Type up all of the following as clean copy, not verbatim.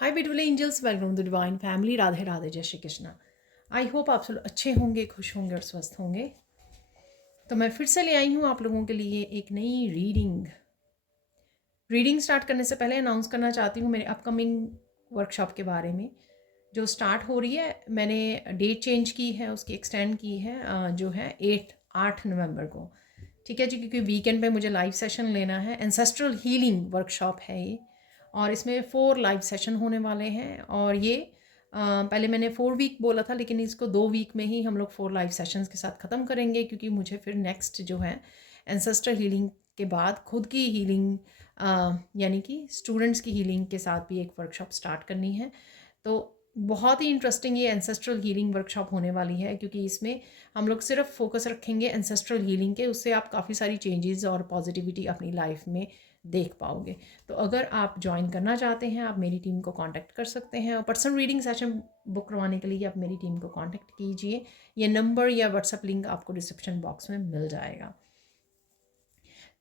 Hi beautiful angels, welcome to divine family. Radhe Radhe, जय Shri Krishna. I hope आप सब अच्छे होंगे, खुश होंगे और स्वस्थ होंगे। तो मैं फिर से ले आई हूँ आप लोगों के लिए एक नई रीडिंग स्टार्ट करने से पहले अनाउंस करना चाहती हूँ मेरे अपकमिंग वर्कशॉप के बारे में। जो स्टार्ट हो रही है, मैंने डेट चेंज की है, उसकी एक्सटेंड की है, जो है 8 नवंबर को। ठीक है जी, क्योंकि वीकेंड पे मुझे लाइव सेशन लेना है। एंसेस्ट्रल हीलिंग वर्कशॉप है ये, और इसमें 4 लाइव सेशन होने वाले हैं। और ये पहले मैंने 4 वीक बोला था, लेकिन इसको 2 वीक में ही हम लोग 4 लाइव सेशंस के साथ ख़त्म करेंगे, क्योंकि मुझे फिर नेक्स्ट जो है एंसेस्ट्रल हीलिंग के बाद खुद की हीलिंग, यानी कि स्टूडेंट्स की हीलिंग के साथ भी एक वर्कशॉप स्टार्ट करनी है। तो बहुत ही इंटरेस्टिंग ये एंसेस्ट्रल हीलिंग वर्कशॉप होने वाली है, क्योंकि इसमें हम लोग सिर्फ फोकस रखेंगे एंसेस्ट्रल हीलिंग के। उससे आप काफ़ी सारी चेंजेस और पॉजिटिविटी अपनी लाइफ में देख पाओगे। तो अगर आप ज्वाइन करना चाहते हैं, आप मेरी टीम को कांटेक्ट कर सकते हैं, और पर्सनल रीडिंग सेशन बुक करवाने के लिए आप मेरी टीम को कांटेक्ट कीजिए। ये नंबर या व्हाट्सएप लिंक आपको डिस्क्रिप्शन बॉक्स में मिल जाएगा।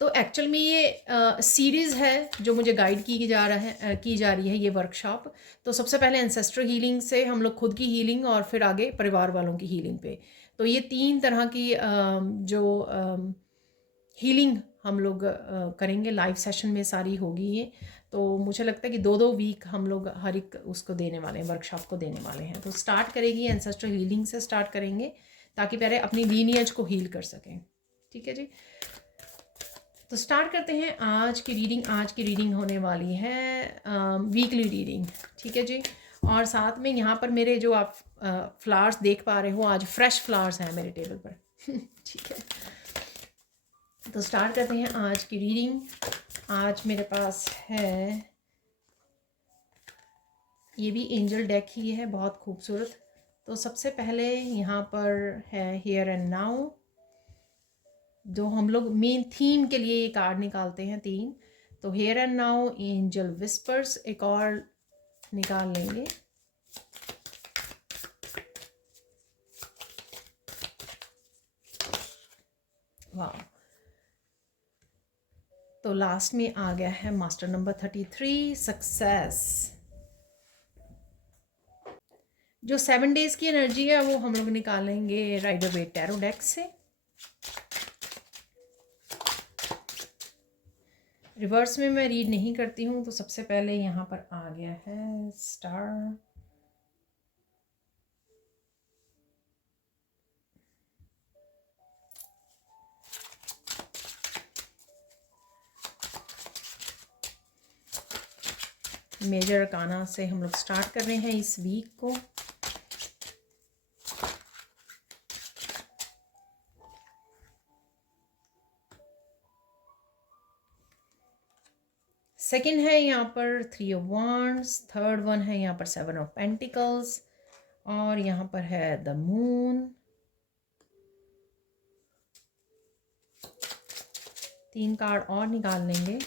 तो एक्चुअल में ये सीरीज़ है जो मुझे गाइड की जा रही है ये वर्कशॉप। तो सबसे पहले एंसेस्ट्रल हीलिंग से हम लोग खुद की हीलिंग, और फिर आगे परिवार वालों की हीलिंग पे। तो ये 3 तरह की जो हीलिंग हम लोग करेंगे लाइव सेशन में, सारी होगी ये। तो मुझे लगता है कि 2-2 वीक हम लोग हर एक उसको देने वाले हैं, वर्कशॉप को देने वाले हैं। तो स्टार्ट करेगी एंसेस्ट्रल हीलिंग से स्टार्ट करेंगे, ताकि पहले अपनी लीनियज को हील कर सकें। ठीक है जी, तो स्टार्ट करते हैं आज की रीडिंग। आज की रीडिंग होने वाली है वीकली रीडिंग। ठीक है जी, और साथ में यहाँ पर मेरे जो आप फ्लावर्स देख पा रहे हो, आज फ्रेश फ्लावर्स हैं मेरे टेबल पर। ठीक है, तो स्टार्ट करते हैं आज की रीडिंग। आज मेरे पास है, ये भी एंजल डेक ही है, बहुत खूबसूरत। तो सबसे पहले यहाँ पर है हियर एंड नाउ, जो हम लोग मेन थीम के लिए ये कार्ड निकालते हैं 3। तो here and now, angel whispers, एक और निकाल लेंगे। वाह, तो लास्ट में आ गया है मास्टर नंबर 33, सक्सेस। जो 7 डेज की एनर्जी है वो हम लोग निकालेंगे राइडर वेट टैरो डेक से। रिवर्स में मैं रीड नहीं करती हूँ, तो सबसे पहले यहाँ पर आ गया है स्टार। मेजर अरकाना से हम लोग स्टार्ट कर रहे हैं इस वीक को। सेकंड है यहाँ पर 3 ऑफ वांड्स, थर्ड वन है यहाँ पर 7 ऑफ पेंटिकल्स, और यहाँ पर है द मून। 3 कार्ड और निकाल लेंगे।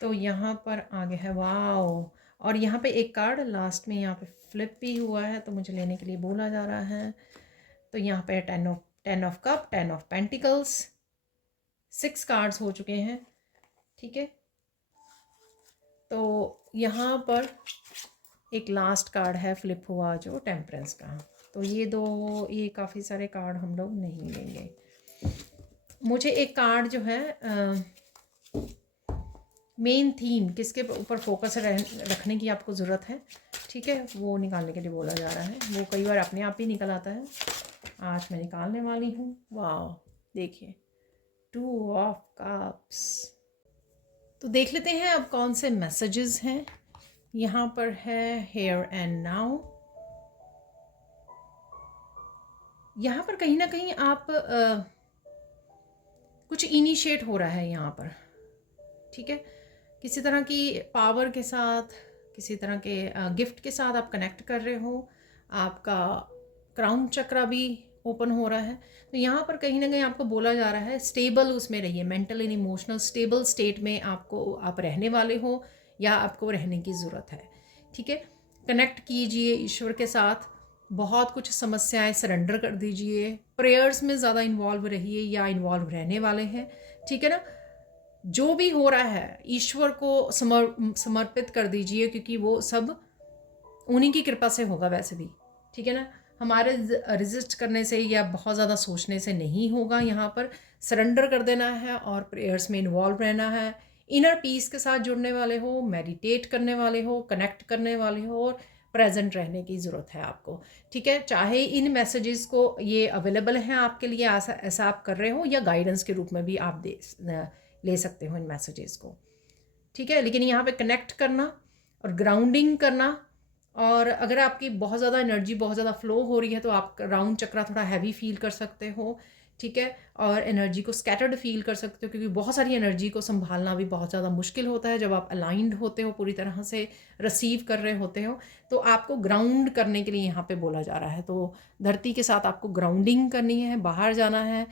तो यहाँ पर आगे है वाओ, और यहाँ पे एक कार्ड लास्ट में यहाँ पे फ्लिप भी हुआ है, तो मुझे लेने के लिए बोला जा रहा है। तो यहाँ पे 10 of cup, 10 of pentacles, 6 cards हो चुके हैं। ठीक है, तो यहाँ पर एक लास्ट कार्ड है फ्लिप हुआ, जो टेम्परेंस का। तो ये काफ़ी सारे कार्ड हम लोग नहीं लेंगे। मुझे एक कार्ड जो है मेन थीम किसके ऊपर फोकस रखने की आपको ज़रूरत है, ठीक है, वो निकालने के लिए बोला जा रहा है। वो कई बार अपने आप ही निकल आता है। आज मैं निकालने वाली हूँ। वाह, देखिए 2 ऑफ कप्स। तो देख लेते हैं अब कौन से मैसेजेस हैं। यहाँ पर है हियर एंड नाउ। यहाँ पर कहीं ना कहीं आप कुछ इनिशिएट हो रहा है यहाँ पर। ठीक है, किसी तरह की पावर के साथ, किसी तरह के गिफ्ट के साथ आप कनेक्ट कर रहे हो। आपका क्राउन चक्रा भी ओपन हो रहा है। तो यहाँ पर कहीं ना कहीं आपको बोला जा रहा है स्टेबल उसमें रहिए, mental and emotional stable state में आप रहने वाले हो, या आपको रहने की ज़रूरत है। ठीक है, कनेक्ट कीजिए ईश्वर के साथ। बहुत कुछ समस्याएं सरेंडर कर दीजिए। प्रेयर्स में ज़्यादा इन्वॉल्व रहिए, या इन्वॉल्व रहने वाले हैं। ठीक है ना, जो भी हो रहा है ईश्वर को समर्पित कर दीजिए, क्योंकि वो सब उन्हीं की कृपा से होगा वैसे भी, ठीक है ना। हमारे रेजिस्ट करने से या बहुत ज़्यादा सोचने से नहीं होगा। यहाँ पर सरेंडर कर देना है और प्रेयर्स में इन्वॉल्व रहना है। इनर पीस के साथ जुड़ने वाले हो, मेडिटेट करने वाले हो, कनेक्ट करने वाले हो और प्रेजेंट रहने की ज़रूरत है आपको, ठीक है। चाहे इन मैसेजेस को ये अवेलेबल हैं आपके लिए, ऐसा आप कर रहे हो, या गाइडेंस के रूप में भी आप ले सकते हो इन मैसेजेस को, ठीक है। लेकिन यहाँ पे कनेक्ट करना और ग्राउंडिंग करना, और अगर आपकी बहुत ज़्यादा एनर्जी बहुत ज़्यादा फ्लो हो रही है तो आप राउंड चक्रा थोड़ा हैवी फील कर सकते हो, ठीक है। और एनर्जी को स्कैटर्ड फील कर सकते हो, क्योंकि बहुत सारी एनर्जी को संभालना भी बहुत ज़्यादा मुश्किल होता है जब आप अलाइंड होते हो, पूरी तरह से रिसीव कर रहे होते हो। तो आपको ग्राउंड करने के लिए यहाँ पे बोला जा रहा है, तो धरती के साथ आपको ग्राउंडिंग करनी है, बाहर जाना है,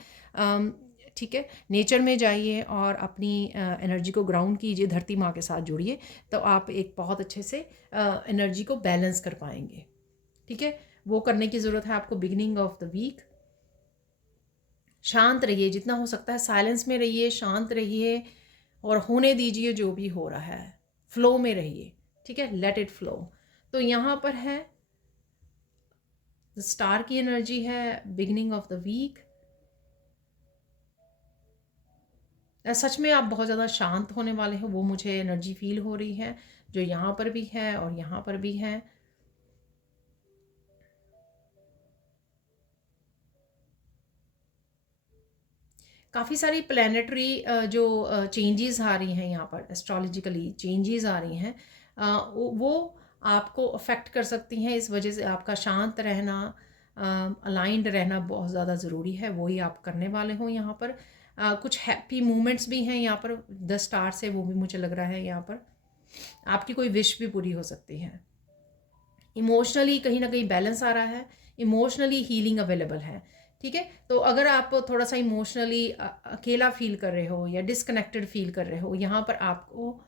ठीक है। नेचर में जाइए और अपनी एनर्जी को ग्राउंड कीजिए, धरती माँ के साथ जुड़िए, तो आप एक बहुत अच्छे से एनर्जी को बैलेंस कर पाएंगे, ठीक है। वो करने की ज़रूरत है आपको बिगिनिंग ऑफ द वीक। शांत रहिए, जितना हो सकता है साइलेंस में रहिए, शांत रहिए और होने दीजिए जो भी हो रहा है, फ्लो में रहिए, ठीक है। Let it flow. तो यहाँ पर है स्टार की एनर्जी है, बिगिनिंग ऑफ द वीक। सच में आप बहुत ज़्यादा शांत होने वाले हो, वो मुझे एनर्जी फील हो रही है, जो यहाँ पर भी है और यहाँ पर भी है। काफ़ी सारी प्लानिटरी जो चेंजेस आ रही हैं यहाँ पर, एस्ट्रोलॉजिकली चेंजेस आ रही हैं, वो आपको अफेक्ट कर सकती हैं। इस वजह से आपका शांत रहना, अलाइंड रहना बहुत ज़्यादा ज़रूरी है, वही आप करने वाले हो यहाँ पर। कुछ हैप्पी मोमेंट्स भी हैं यहाँ पर 10 स्टार से, वो भी मुझे लग रहा है यहाँ पर आपकी कोई विश भी पूरी हो सकती है। इमोशनली कहीं ना कहीं बैलेंस आ रहा है, इमोशनली हीलिंग अवेलेबल है, ठीक है। तो अगर आप थोड़ा सा इमोशनली अकेला फील कर रहे हो या डिसकनेक्टेड फील कर रहे हो, यहाँ पर आपको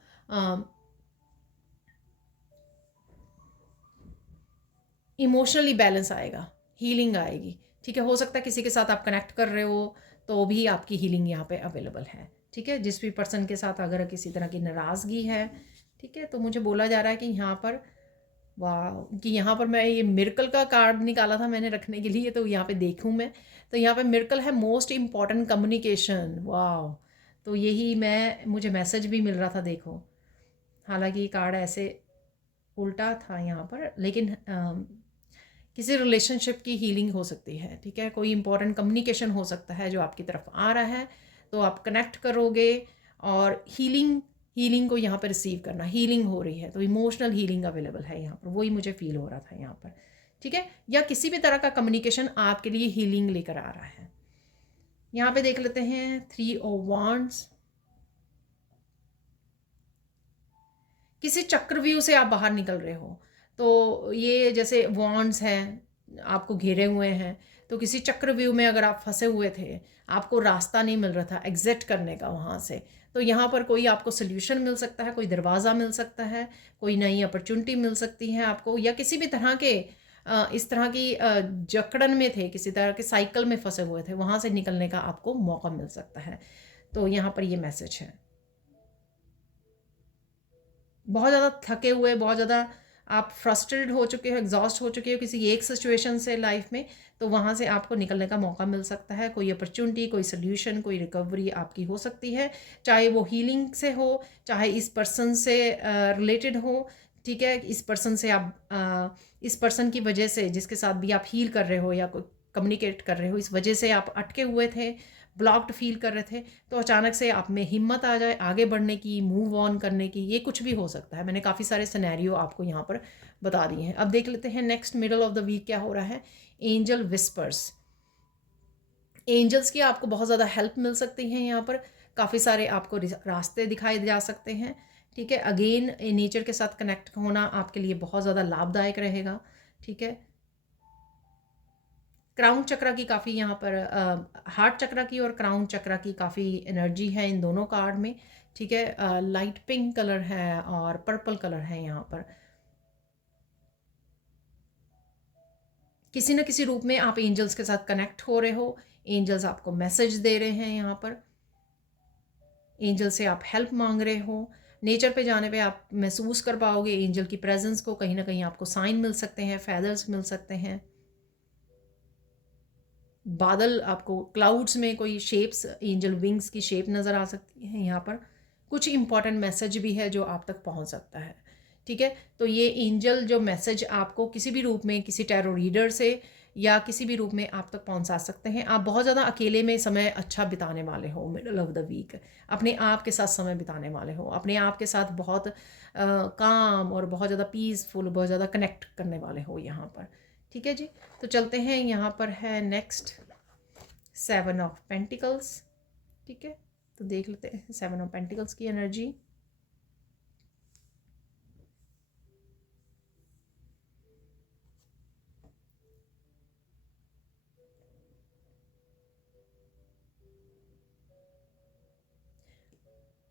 इमोशनली बैलेंस आएगा, हीलिंग आएगी, ठीक है। हो सकता है किसी के साथ आप कनेक्ट कर रहे हो तो भी आपकी हीलिंग यहाँ पे अवेलेबल है, ठीक है। जिस भी पर्सन के साथ अगर किसी तरह की नाराज़गी है, ठीक है, तो मुझे बोला जा रहा है कि यहाँ पर वाह, कि यहाँ पर मैं ये मिरेकल का कार्ड निकाला था मैंने रखने के लिए, तो यहाँ पे देखूँ मैं, तो यहाँ पे मिरेकल है मोस्ट इम्पॉर्टेंट कम्युनिकेशन। वाह, तो यही मुझे मैसेज भी मिल रहा था, देखो। हालांकि ये कार्ड ऐसे उल्टा था यहाँ पर, लेकिन किसी रिलेशनशिप की हीलिंग हो सकती है, ठीक है। कोई इंपॉर्टेंट कम्युनिकेशन हो सकता है जो आपकी तरफ आ रहा है, तो आप कनेक्ट करोगे और हीलिंग को यहाँ पर रिसीव करना, हीलिंग हो रही है, तो इमोशनल हीलिंग अवेलेबल है यहाँ पर, वही मुझे फील हो रहा था यहाँ पर, ठीक है। या किसी भी तरह का कम्युनिकेशन आपके लिए हीलिंग लेकर आ रहा है। यहाँ पे देख लेते हैं 3 ऑफ वांड्स। किसी चक्रव्यूह से आप बाहर निकल रहे हो, तो ये जैसे वॉन्ड्स हैं आपको घेरे हुए हैं, तो किसी चक्रव्यूह में अगर आप फंसे हुए थे, आपको रास्ता नहीं मिल रहा था एग्जिट करने का वहाँ से, तो यहाँ पर कोई आपको सोल्यूशन मिल सकता है, कोई दरवाज़ा मिल सकता है, कोई नई अपॉर्चुनिटी मिल सकती है आपको, या किसी भी तरह के इस तरह की जकड़न में थे, किसी तरह के साइकिल में फंसे हुए थे, वहाँ से निकलने का आपको मौका मिल सकता है। तो यहाँ पर ये मैसेज है। बहुत ज़्यादा थके हुए, बहुत ज़्यादा आप फ्रस्ट्रेटेड हो चुके हो, एग्जॉस्ट हो चुके हो किसी एक सिचुएशन से लाइफ में, तो वहाँ से आपको निकलने का मौका मिल सकता है। कोई अपॉर्चुनिटी, कोई सोल्यूशन, कोई रिकवरी आपकी हो सकती है, चाहे वो हीलिंग से हो, चाहे इस पर्सन से रिलेटेड हो, ठीक है। इस पर्सन से आप इस पर्सन की वजह से, जिसके साथ भी आप हील कर रहे हो या कोई कम्युनिकेट कर रहे हो, इस वजह से आप अटके हुए थे, ब्लॉक्ड फील कर रहे थे, तो अचानक से आप में हिम्मत आ जाए आगे बढ़ने की, मूव ऑन करने की, ये कुछ भी हो सकता है। मैंने काफ़ी सारे सिनेरियो आपको यहाँ पर बता दिए हैं। अब देख लेते हैं next middle of the week क्या हो रहा है। एंजल विस्पर्स, एंजल्स की आपको बहुत ज़्यादा हेल्प मिल सकती है यहाँ पर, काफ़ी सारे आपको रास्ते दिखाए जा सकते हैं, ठीक है। अगेन नेचर के साथ कनेक्ट होना आपके लिए बहुत ज़्यादा लाभदायक रहेगा, ठीक है। क्राउन चक्रा की काफ़ी यहाँ पर हार्ट चक्रा की और क्राउन चक्रा की काफ़ी एनर्जी है इन दोनों कार्ड में, ठीक है। लाइट पिंक कलर है और पर्पल कलर है यहाँ पर। किसी न किसी रूप में आप एंजल्स के साथ कनेक्ट हो रहे हो, एंजल्स आपको मैसेज दे रहे हैं यहाँ पर। एंजल से आप हेल्प मांग रहे हो। नेचर पे जाने पे आप महसूस कर पाओगे एंजल की प्रेजेंस को, कहीं ना कहीं आपको साइन मिल सकते हैं, फेदर्स मिल सकते हैं, बादल आपको क्लाउड्स में कोई शेप्स, एंजल विंग्स की शेप नज़र आ सकती है। यहाँ पर कुछ इंपॉर्टेंट मैसेज भी है जो आप तक पहुँच सकता है। ठीक है, तो ये एंजल जो मैसेज आपको किसी भी रूप में, किसी टैरो रीडर से या किसी भी रूप में आप तक पहुंचा सकते हैं। आप बहुत ज़्यादा अकेले में समय अच्छा बिताने वाले हो, मिडल ऑफ द वीक अपने आप के साथ समय बिताने वाले हो, अपने आप के साथ बहुत काम और बहुत ज़्यादा पीसफुल, बहुत ज़्यादा कनेक्ट करने वाले हो यहाँ पर। ठीक है जी, तो चलते हैं। यहाँ पर है नेक्स्ट 7 ऑफ पेंटिकल्स। ठीक है, तो देख लेते हैं 7 ऑफ पेंटिकल्स की एनर्जी।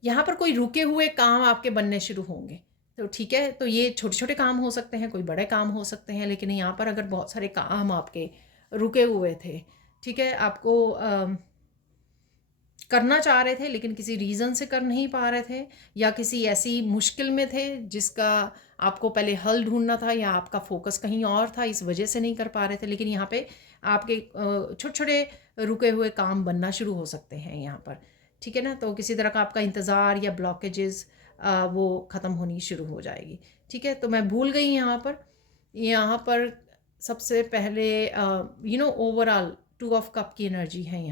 यहाँ पर कोई रुके हुए काम आपके बनने शुरू होंगे। तो ठीक है, तो ये छोटे छोटे काम हो सकते हैं, कोई बड़े काम हो सकते हैं, लेकिन यहाँ पर अगर बहुत सारे काम आपके रुके हुए थे, ठीक है, आपको करना चाह रहे थे लेकिन किसी रीज़न से कर नहीं पा रहे थे, या किसी ऐसी मुश्किल में थे जिसका आपको पहले हल ढूंढना था, या आपका फोकस कहीं और था, इस वजह से नहीं कर पा रहे थे, लेकिन यहाँ पे आपके छोटे छोटे रुके हुए काम बनना शुरू हो सकते हैं यहाँ पर। ठीक है ना, तो किसी तरह का आपका इंतज़ार या ब्लॉकेजेस वो ख़त्म होनी शुरू हो जाएगी। ठीक है, तो मैं भूल गई यहाँ पर सबसे पहले ओवरऑल 2 ऑफ कप की एनर्जी है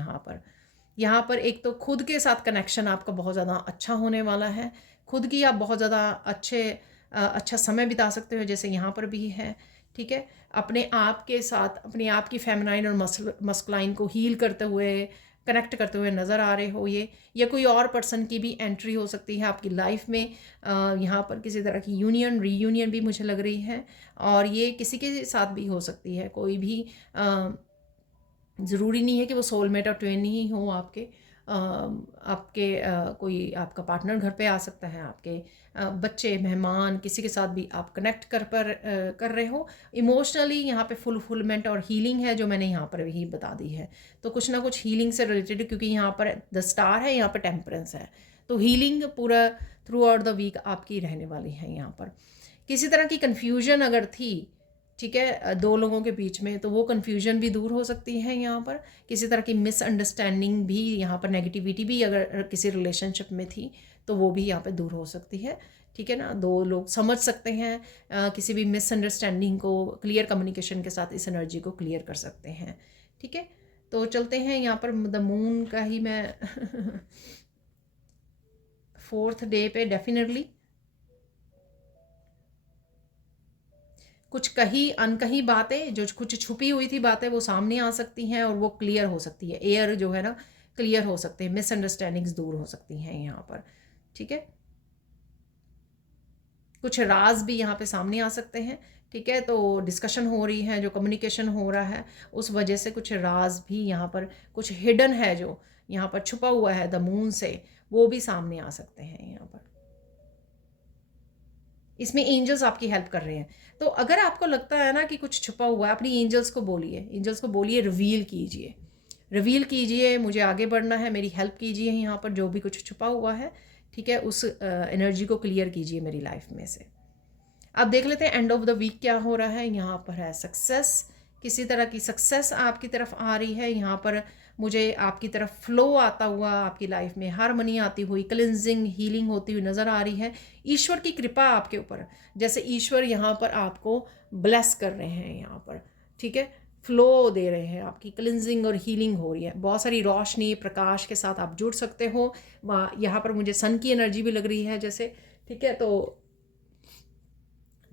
यहाँ पर एक तो खुद के साथ कनेक्शन आपका बहुत ज़्यादा अच्छा होने वाला है। खुद की आप बहुत ज़्यादा अच्छा समय बिता सकते हो, जैसे यहाँ पर भी है। ठीक है, अपने आप के साथ, अपने आप की फेमिनाइन और मस्कुलाइन को हील करते हुए, कनेक्ट करते हुए नज़र आ रहे हो ये, या कोई और पर्सन की भी एंट्री हो सकती है आपकी लाइफ में। यहाँ पर किसी तरह की यूनियन, रीयूनियन भी मुझे लग रही है, और ये किसी के साथ भी हो सकती है। कोई भी ज़रूरी नहीं है कि वो सोलमेट और ट्विन ही हो आपके। कोई आपका पार्टनर घर पे आ सकता है, आपके बच्चे, मेहमान, किसी के साथ भी आप कनेक्ट कर रहे हो। इमोशनली यहाँ पे फुलफिलमेंट और हीलिंग है, जो मैंने यहाँ पर भी बता दी है। तो कुछ ना कुछ हीलिंग से रिलेटेड, क्योंकि यहाँ पर द स्टार है, यहाँ पर टेम्परेंस है, तो हीलिंग पूरा थ्रू आउट द वीक आपकी रहने वाली है। यहाँ पर किसी तरह की कन्फ्यूजन अगर थी, ठीक है, 2 लोगों के बीच में, तो वो कन्फ्यूजन भी दूर हो सकती है। यहाँ पर किसी तरह की मिसअंडरस्टैंडिंग भी, यहाँ पर नेगेटिविटी भी अगर किसी रिलेशनशिप में थी, तो वो भी यहाँ पे दूर हो सकती है। ठीक है ना, 2 लोग समझ सकते हैं किसी भी मिसअंडरस्टैंडिंग को, क्लियर कम्युनिकेशन के साथ इस एनर्जी को क्लियर कर सकते हैं। ठीक है, तो चलते हैं। यहाँ पर द मून का ही मैं 4th डे पे डेफिनेटली कुछ कही अनकही बातें, जो कुछ छुपी हुई थी बातें, वो सामने आ सकती हैं और वो क्लियर हो सकती है। एयर जो है ना, क्लियर हो सकते हैं, मिसअंडरस्टैंडिंग्स दूर हो सकती हैं यहाँ पर। ठीक है, कुछ राज भी यहाँ पे सामने आ सकते हैं। ठीक है, तो डिस्कशन हो रही है, जो कम्युनिकेशन हो रहा है, उस वजह से कुछ राज भी यहाँ पर, कुछ हिडन है जो यहाँ पर छुपा हुआ है द मून से, वो भी सामने आ सकते हैं यहाँ पर। इसमें एंजल्स आपकी हेल्प कर रहे हैं। तो अगर आपको लगता है ना कि कुछ छुपा हुआ है, अपनी एंजल्स को बोलिए, रिवील कीजिए, मुझे आगे बढ़ना है, मेरी हेल्प कीजिए यहाँ पर, जो भी कुछ छुपा हुआ है। ठीक है, उस एनर्जी को क्लियर कीजिए मेरी लाइफ में से। अब देख लेते हैं एंड ऑफ द वीक क्या हो रहा है। यहाँ पर है सक्सेस, किसी तरह की सक्सेस आपकी तरफ आ रही है। यहाँ पर मुझे आपकी तरफ फ्लो आता हुआ, आपकी लाइफ में हारमनी आती हुई, क्लिनजिंग, हीलिंग होती हुई नज़र आ रही है। ईश्वर की कृपा आपके ऊपर, जैसे ईश्वर यहाँ पर आपको ब्लेस कर रहे हैं यहाँ पर। ठीक है, फ्लो दे रहे हैं, आपकी क्लिनजिंग और हीलिंग हो रही है। बहुत सारी रोशनी, प्रकाश के साथ आप जुड़ सकते हो। यहाँ पर मुझे सन की एनर्जी भी लग रही है जैसे। ठीक है,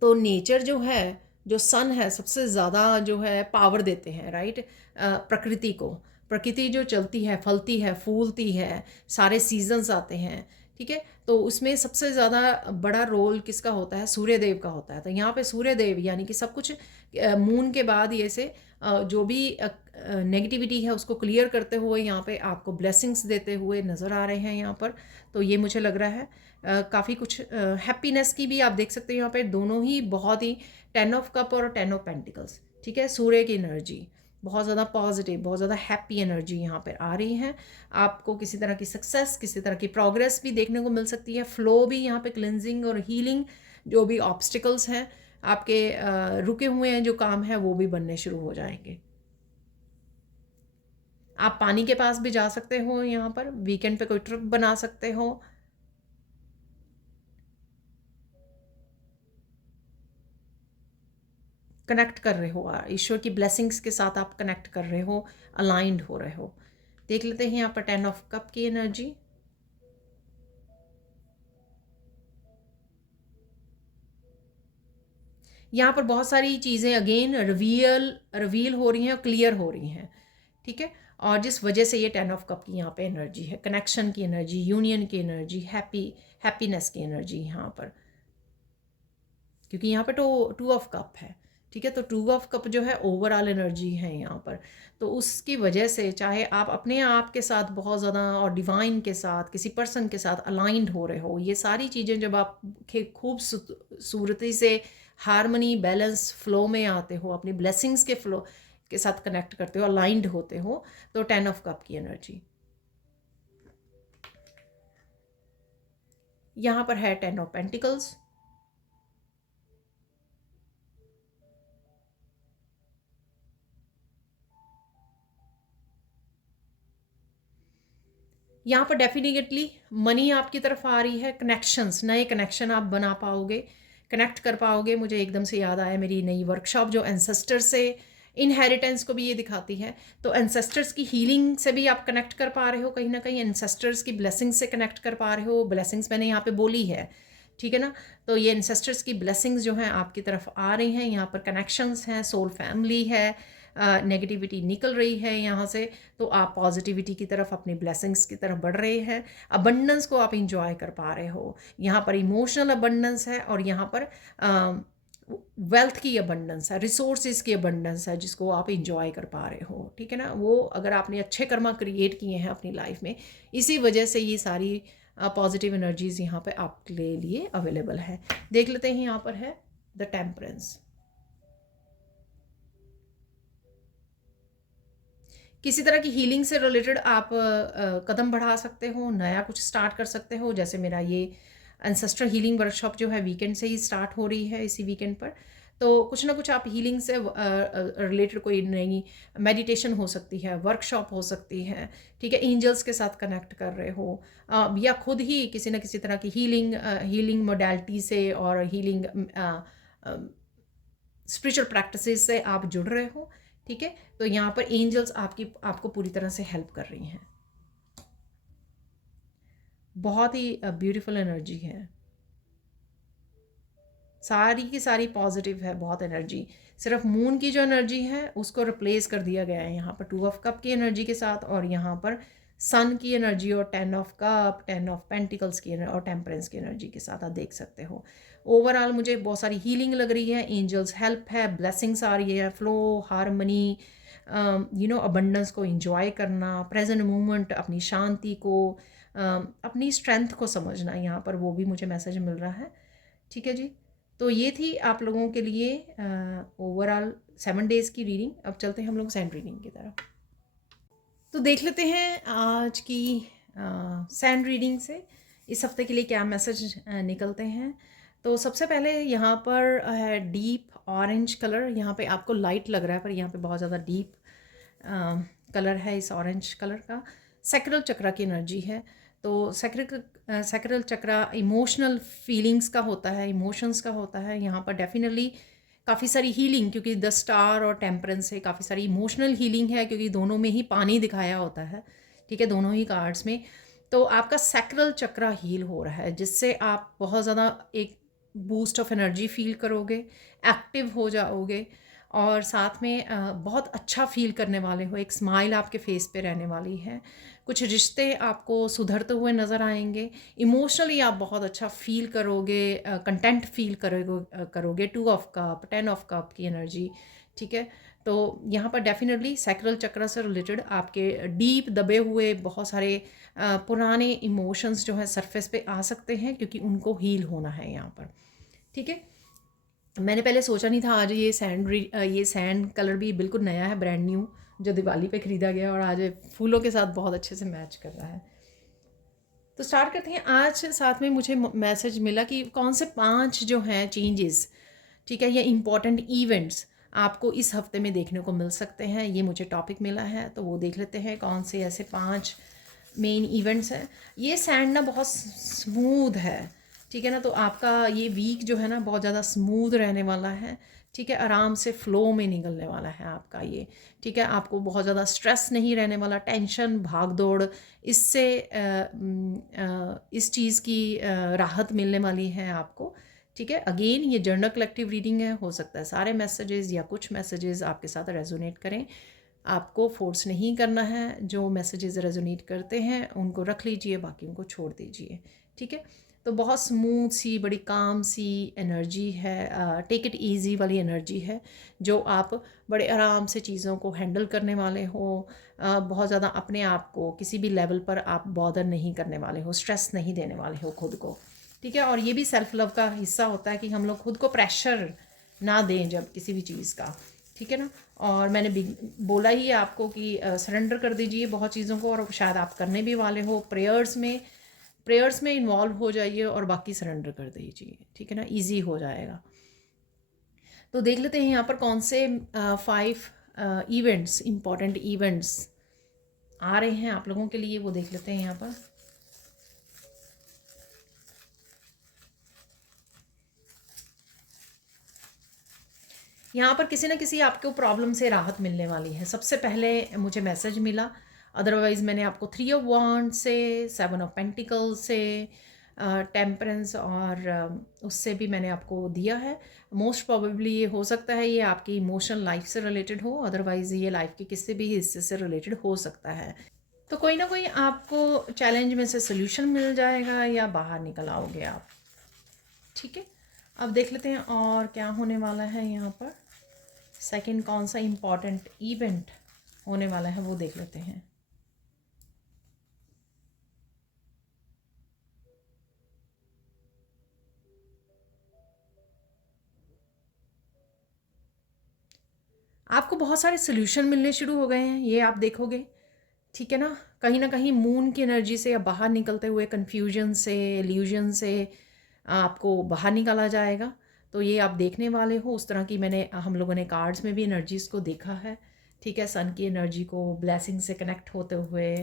तो नेचर जो है, जो सन है, सबसे ज़्यादा जो है पावर देते हैं, राइट, प्रकृति को। प्रकृति जो चलती है, फलती है, फूलती है, सारे सीजन्स आते हैं। ठीक है, तो उसमें सबसे ज़्यादा बड़ा रोल किसका होता है? सूर्यदेव का होता है। तो यहाँ पे सूर्यदेव यानी कि सब कुछ मून के बाद ये से जो भी नेगेटिविटी है उसको क्लियर करते हुए यहाँ पे आपको ब्लेसिंग्स देते हुए नज़र आ रहे हैं यहाँ पर। तो ये मुझे लग रहा है काफ़ी कुछ हैप्पीनेस की भी आप देख सकते हो यहाँ पे। दोनों ही बहुत ही 10 ऑफ कप और 10 ऑफ पेंटिकल्स। ठीक है, सूर्य की एनर्जी, बहुत ज़्यादा पॉजिटिव, बहुत ज़्यादा हैप्पी एनर्जी यहाँ पर आ रही है। आपको किसी तरह की सक्सेस, किसी तरह की प्रोग्रेस भी देखने को मिल सकती है। फ्लो भी यहाँ पे क्लिनजिंग और हीलिंग, जो भी ऑब्स्टिकल्स हैं आपके रुके हुए हैं जो काम है वो भी बनने शुरू हो जाएंगे। आप पानी के पास भी जा सकते हो, यहाँ पर वीकेंड पे कोई ट्रिप बना सकते हो। कनेक्ट कर रहे हो, ईश्वर की ब्लेसिंग्स के साथ आप कनेक्ट कर रहे हो, अलाइंड हो रहे हो। देख लेते हैं यहाँ पर 10 ऑफ कप की एनर्जी। यहाँ पर बहुत सारी चीज़ें अगेन रिवील हो रही हैं और क्लियर हो रही हैं, ठीक है। और जिस वजह से ये 10 ऑफ कप की यहाँ पे एनर्जी है, कनेक्शन की एनर्जी, यूनियन की एनर्जी, हैप्पीनेस की एनर्जी यहाँ पर, क्योंकि यहाँ पे तो 2 ऑफ कप है, ठीक है। तो 2 ऑफ कप जो है ओवरऑल एनर्जी है यहाँ पर। तो उसकी वजह से चाहे आप अपने आप के साथ बहुत ज़्यादा और डिवाइन के साथ, किसी पर्सन के साथ अलाइंड हो रहे हो, ये सारी चीज़ें जब आप खूबसूरती से हारमनी, बैलेंस, फ्लो में आते हो, अपनी ब्लेसिंग्स के फ्लो के साथ कनेक्ट करते हो, अलाइंड होते हो, तो 10 ऑफ कप की एनर्जी यहाँ पर है। 10 ऑफ पेंटिकल्स, यहाँ पर डेफिनेटली मनी आपकी तरफ आ रही है, कनेक्शंस, नए कनेक्शन आप बना पाओगे, कनेक्ट कर पाओगे। मुझे एकदम से याद आया मेरी नई वर्कशॉप जो एंसेस्टर से इनहेरिटेंस को भी ये दिखाती है। तो एंसेस्टर्स की हीलिंग से भी आप कनेक्ट कर पा रहे हो, कहीं ना कहीं एंसेस्टर्स की ब्लेसिंग्स से कनेक्ट कर पा रहे हो। ब्लेसिंग्स मैंने यहाँ पे बोली है, ठीक है ना। तो ये एंसेस्टर्स की ब्लेसिंग्स जो हैं आपकी तरफ आ रही हैं, यहाँ पर कनेक्शंस हैं, सोल फैमिली है, नेगेटिविटी निकल रही है यहाँ से। तो आप पॉजिटिविटी की तरफ, अपनी ब्लेसिंग्स की तरफ बढ़ रहे हैं। अबंडेंस को आप इंजॉय कर पा रहे हो, यहाँ पर इमोशनल अबंडेंस है और यहाँ पर वेल्थ की अबंडेंस है, रिसोर्सेज की अबंडेंस है, जिसको आप इंजॉय कर पा रहे हो, ठीक है ना। वो अगर आपने अच्छे कर्मा क्रिएट किए हैं अपनी लाइफ में, इसी वजह से ये सारी पॉजिटिव एनर्जीज यहाँ पे आपके लिए अवेलेबल है। देख लेते हैं यहाँ पर है द टेम्परेंस। किसी तरह की हीलिंग से रिलेटेड आप कदम बढ़ा सकते हो, नया कुछ स्टार्ट कर सकते हो। जैसे मेरा ये एंसेस्ट्रल हीलिंग वर्कशॉप जो है वीकेंड से ही स्टार्ट हो रही है, इसी वीकेंड पर। तो कुछ ना कुछ आप हीलिंग से रिलेटेड कोई नई मेडिटेशन हो सकती है, वर्कशॉप हो सकती है, ठीक है। एंजल्स के साथ कनेक्ट कर रहे हो, या खुद ही किसी न किसी तरह की हीलिंग मोडालिटी से और हीलिंग स्पिरिचुअल प्रैक्टिसेस से आप जुड़ रहे हो, ठीक है। तो यहाँ पर एंजल्स आपको पूरी तरह से हेल्प कर रही हैं। बहुत ही ब्यूटीफुल एनर्जी है, सारी की सारी पॉजिटिव है, बहुत एनर्जी। सिर्फ मून की जो एनर्जी है उसको रिप्लेस कर दिया गया है यहाँ पर 2 ऑफ कप की एनर्जी के साथ, और यहाँ पर सन की एनर्जी और 10 ऑफ कप, 10 ऑफ पेंटिकल्स की और टेम्परेंस की एनर्जी के साथ आप देख सकते हो। ओवरऑल मुझे बहुत सारी हीलिंग लग रही है, एंजल्स हेल्प है, ब्लेसिंग्स आ रही है, फ्लो, हारमनी, अबंडेंस को इंजॉय करना, प्रेजेंट मोमेंट, अपनी शांति को, अपनी स्ट्रेंथ को समझना, यहाँ पर वो भी मुझे मैसेज मिल रहा है, ठीक है जी। तो ये थी आप लोगों के लिए ओवरऑल 7 डेज़ की रीडिंग। अब चलते हैं हम लोग सैंड रीडिंग की तरफ। तो देख लेते हैं आज की सैंड रीडिंग से इस हफ्ते के लिए क्या मैसेज निकलते हैं। तो सबसे पहले यहाँ पर है डीप ऑरेंज कलर। यहाँ पे आपको लाइट लग रहा है पर यहाँ पे बहुत ज़्यादा डीप कलर है इस ऑरेंज कलर का। सैक्रल चक्रा की एनर्जी है। तो सैक्रल चक्रा इमोशनल फीलिंग्स का होता है, इमोशंस का होता है। यहाँ पर डेफिनेटली काफ़ी सारी हीलिंग, क्योंकि द स्टार और टेम्परेंस से काफ़ी सारी इमोशनल हीलिंग है, क्योंकि दोनों में ही पानी दिखाया होता है, ठीक है, दोनों ही कार्ड्स में। तो आपका सैक्रल चक्रा हील हो रहा है, जिससे आप बहुत ज़्यादा एक बूस्ट ऑफ एनर्जी फील करोगे, एक्टिव हो जाओगे, और साथ में बहुत अच्छा फील करने वाले हो। एक स्माइल आपके फेस पे रहने वाली है। कुछ रिश्ते आपको सुधरते हुए नज़र आएंगे। इमोशनली आप बहुत अच्छा फील करोगे, कंटेंट फील करोगे। 2 ऑफ कप, 10 ऑफ कप की एनर्जी, ठीक है। तो यहाँ पर डेफिनेटली सैक्रल चक्र से रिलेटेड आपके डीप दबे हुए बहुत सारे पुराने इमोशंस जो है सरफेस पे आ सकते हैं, क्योंकि उनको हील होना है यहाँ पर, ठीक है। मैंने पहले सोचा नहीं था आज ये सैंड कलर भी बिल्कुल नया है, ब्रांड न्यू, जो दिवाली पे ख़रीदा गया और आज ये फूलों के साथ बहुत अच्छे से मैच कर रहा है। तो स्टार्ट करते हैं। आज साथ में मुझे मैसेज मिला कि कौन से 5 जो हैं चेंजेस, ठीक है, ये इम्पॉर्टेंट इवेंट्स आपको इस हफ्ते में देखने को मिल सकते हैं। ये मुझे टॉपिक मिला है तो वो देख लेते हैं कौन से ऐसे 5 मेन इवेंट्स हैं। ये सैंड ना बहुत स्मूथ है, ठीक है ना, तो आपका ये वीक जो है ना बहुत ज़्यादा स्मूथ रहने वाला है, ठीक है, आराम से फ़्लो में निकलने वाला है आपका ये, ठीक है। आपको बहुत ज़्यादा स्ट्रेस नहीं रहने वाला, टेंशन भाग दौड़, इससे इस चीज़ की राहत मिलने वाली है आपको, ठीक है। अगेन ये जर्नल कलेक्टिव रीडिंग है, हो सकता है सारे मैसेजेस या कुछ मैसेजेस आपके साथ रेजोनेट करें, आपको फोर्स नहीं करना है। जो मैसेजेस रेजोनेट करते हैं उनको रख लीजिए, बाकी उनको छोड़ दीजिए, ठीक है। तो बहुत स्मूथ सी, बड़ी काम सी एनर्जी है, टेक इट इजी वाली एनर्जी है, जो आप बड़े आराम से चीज़ों को हैंडल करने वाले हो। बहुत ज़्यादा अपने आप को किसी भी लेवल पर आप बॉदर नहीं करने वाले हो, स्ट्रेस नहीं देने वाले हो खुद को, ठीक है। और ये भी सेल्फ लव का हिस्सा होता है कि हम लोग खुद को प्रेशर ना दें जब किसी भी चीज़ का, ठीक है ना। और मैंने बोला ही है आपको कि सरेंडर कर दीजिए बहुत चीज़ों को, और शायद आप करने भी वाले हो। प्रेयर्स में इन्वॉल्व हो जाइए और बाकी सरेंडर कर दीजिए, ठीक है ना, इजी हो जाएगा। तो देख लेते हैं यहाँ पर कौन से 5 इवेंट्स, इम्पॉर्टेंट इवेंट्स आ रहे हैं आप लोगों के लिए, वो देख लेते हैं यहाँ पर। यहाँ पर किसी ना किसी आपको प्रॉब्लम से राहत मिलने वाली है। सबसे पहले मुझे मैसेज मिला, अदरवाइज़ मैंने आपको 3 ऑफ वांड से, 7 ऑफ पेंटिकल से, टेम्परेंस और उससे भी मैंने आपको दिया है। मोस्ट प्रोबेबली ये हो सकता है ये आपकी इमोशनल लाइफ से रिलेटेड हो, अदरवाइज़ ये लाइफ के किसी भी हिस्से से रिलेटेड हो सकता है। तो कोई ना कोई आपको चैलेंज में से सोल्यूशन मिल जाएगा या बाहर निकल आओगे आप, ठीक है। अब देख लेते हैं और क्या होने वाला है यहाँ पर। सेकंड कौन सा इम्पॉर्टेंट इवेंट होने वाला है वो देख लेते हैं। आपको बहुत सारे सोल्यूशन मिलने शुरू हो गए हैं, ये आप देखोगे, ठीक है ना कहीं मून की एनर्जी से या बाहर निकलते हुए कन्फ्यूजन से, इल्यूजन से आपको बाहर निकाला जाएगा। तो ये आप देखने वाले हो। उस तरह की हम लोगों ने कार्ड्स में भी एनर्जीज़ को देखा है, ठीक है। सन की एनर्जी को ब्लेसिंग से कनेक्ट होते हुए,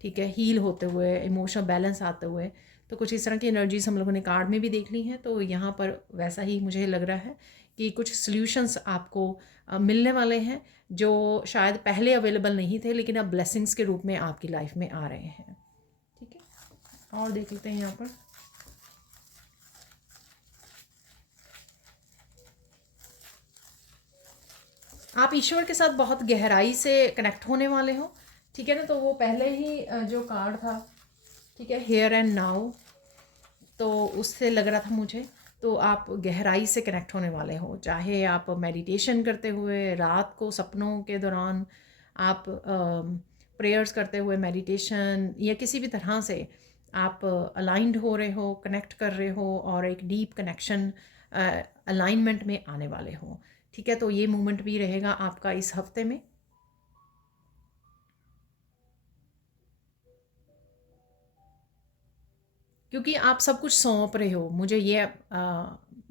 ठीक है, हील होते हुए, इमोशनल बैलेंस आते हुए, तो कुछ इस तरह की एनर्जीज़ हम लोगों ने कार्ड में भी देख ली हैं। तो यहाँ पर वैसा ही मुझे लग रहा है कि कुछ सॉल्यूशंस आपको मिलने वाले हैं जो शायद पहले अवेलेबल नहीं थे, लेकिन अब ब्लेसिंग्स के रूप में आपकी लाइफ में आ रहे हैं, ठीक है। और देख लेते हैं यहाँ पर। आप ईश्वर के साथ बहुत गहराई से कनेक्ट होने वाले हो, ठीक है ना। तो वो पहले ही जो कार्ड था, ठीक है, हियर एंड नाउ, तो उससे लग रहा था मुझे, तो आप गहराई से कनेक्ट होने वाले हो। चाहे आप मेडिटेशन करते हुए, रात को सपनों के दौरान आप प्रेयर्स करते हुए, मेडिटेशन या किसी भी तरह से आप अलाइंड हो रहे हो, कनेक्ट कर रहे हो और एक डीप कनेक्शन अलाइनमेंट में आने वाले हो, ठीक है। तो ये मूवमेंट भी रहेगा आपका इस हफ्ते में। क्योंकि आप सब कुछ सौंप रहे हो, मुझे ये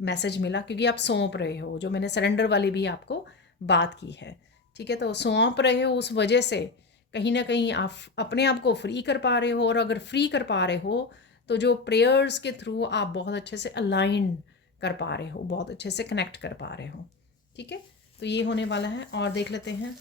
मैसेज मिला, क्योंकि आप सौंप रहे हो, जो मैंने सरेंडर वाली भी आपको बात की है, ठीक है। तो सौंप रहे हो, उस वजह से कहीं ना कहीं आप अपने आप को फ्री कर पा रहे हो, और अगर फ्री कर पा रहे हो तो जो प्रेयर्स के थ्रू आप बहुत अच्छे से अलाइन कर पा रहे हो, बहुत अच्छे से कनेक्ट कर पा रहे हो, ठीक है। तो ये होने वाला है। और देख लेते हैं।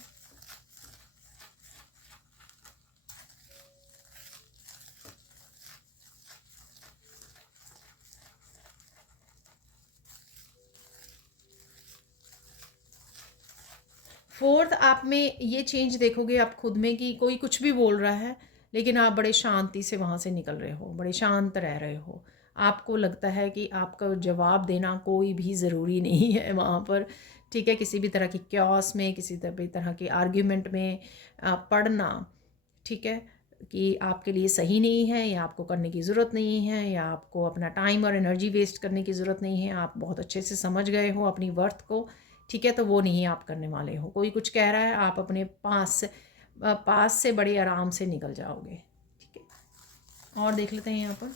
फोर्थ, आप में ये चेंज देखोगे आप खुद में कि कोई कुछ भी बोल रहा है, लेकिन आप बड़े शांति से वहाँ से निकल रहे हो, बड़े शांत रह रहे हो। आपको लगता है कि आपका जवाब देना कोई भी ज़रूरी नहीं है वहाँ पर, ठीक है। किसी भी तरह की क्योस में, किसी भी तरह की आर्ग्यूमेंट में पढ़ना, ठीक है, कि आपके लिए सही नहीं है, या आपको करने की ज़रूरत नहीं है, या आपको अपना टाइम और एनर्जी वेस्ट करने की ज़रूरत नहीं है, आप बहुत अच्छे से समझ गए हो अपनी वर्थ को, ठीक है, तो वो नहीं आप करने वाले हो। कोई कुछ कह रहा है, आप अपने पास से बड़े आराम से निकल जाओगे, ठीक है। और देख लेते हैं यहाँ पर।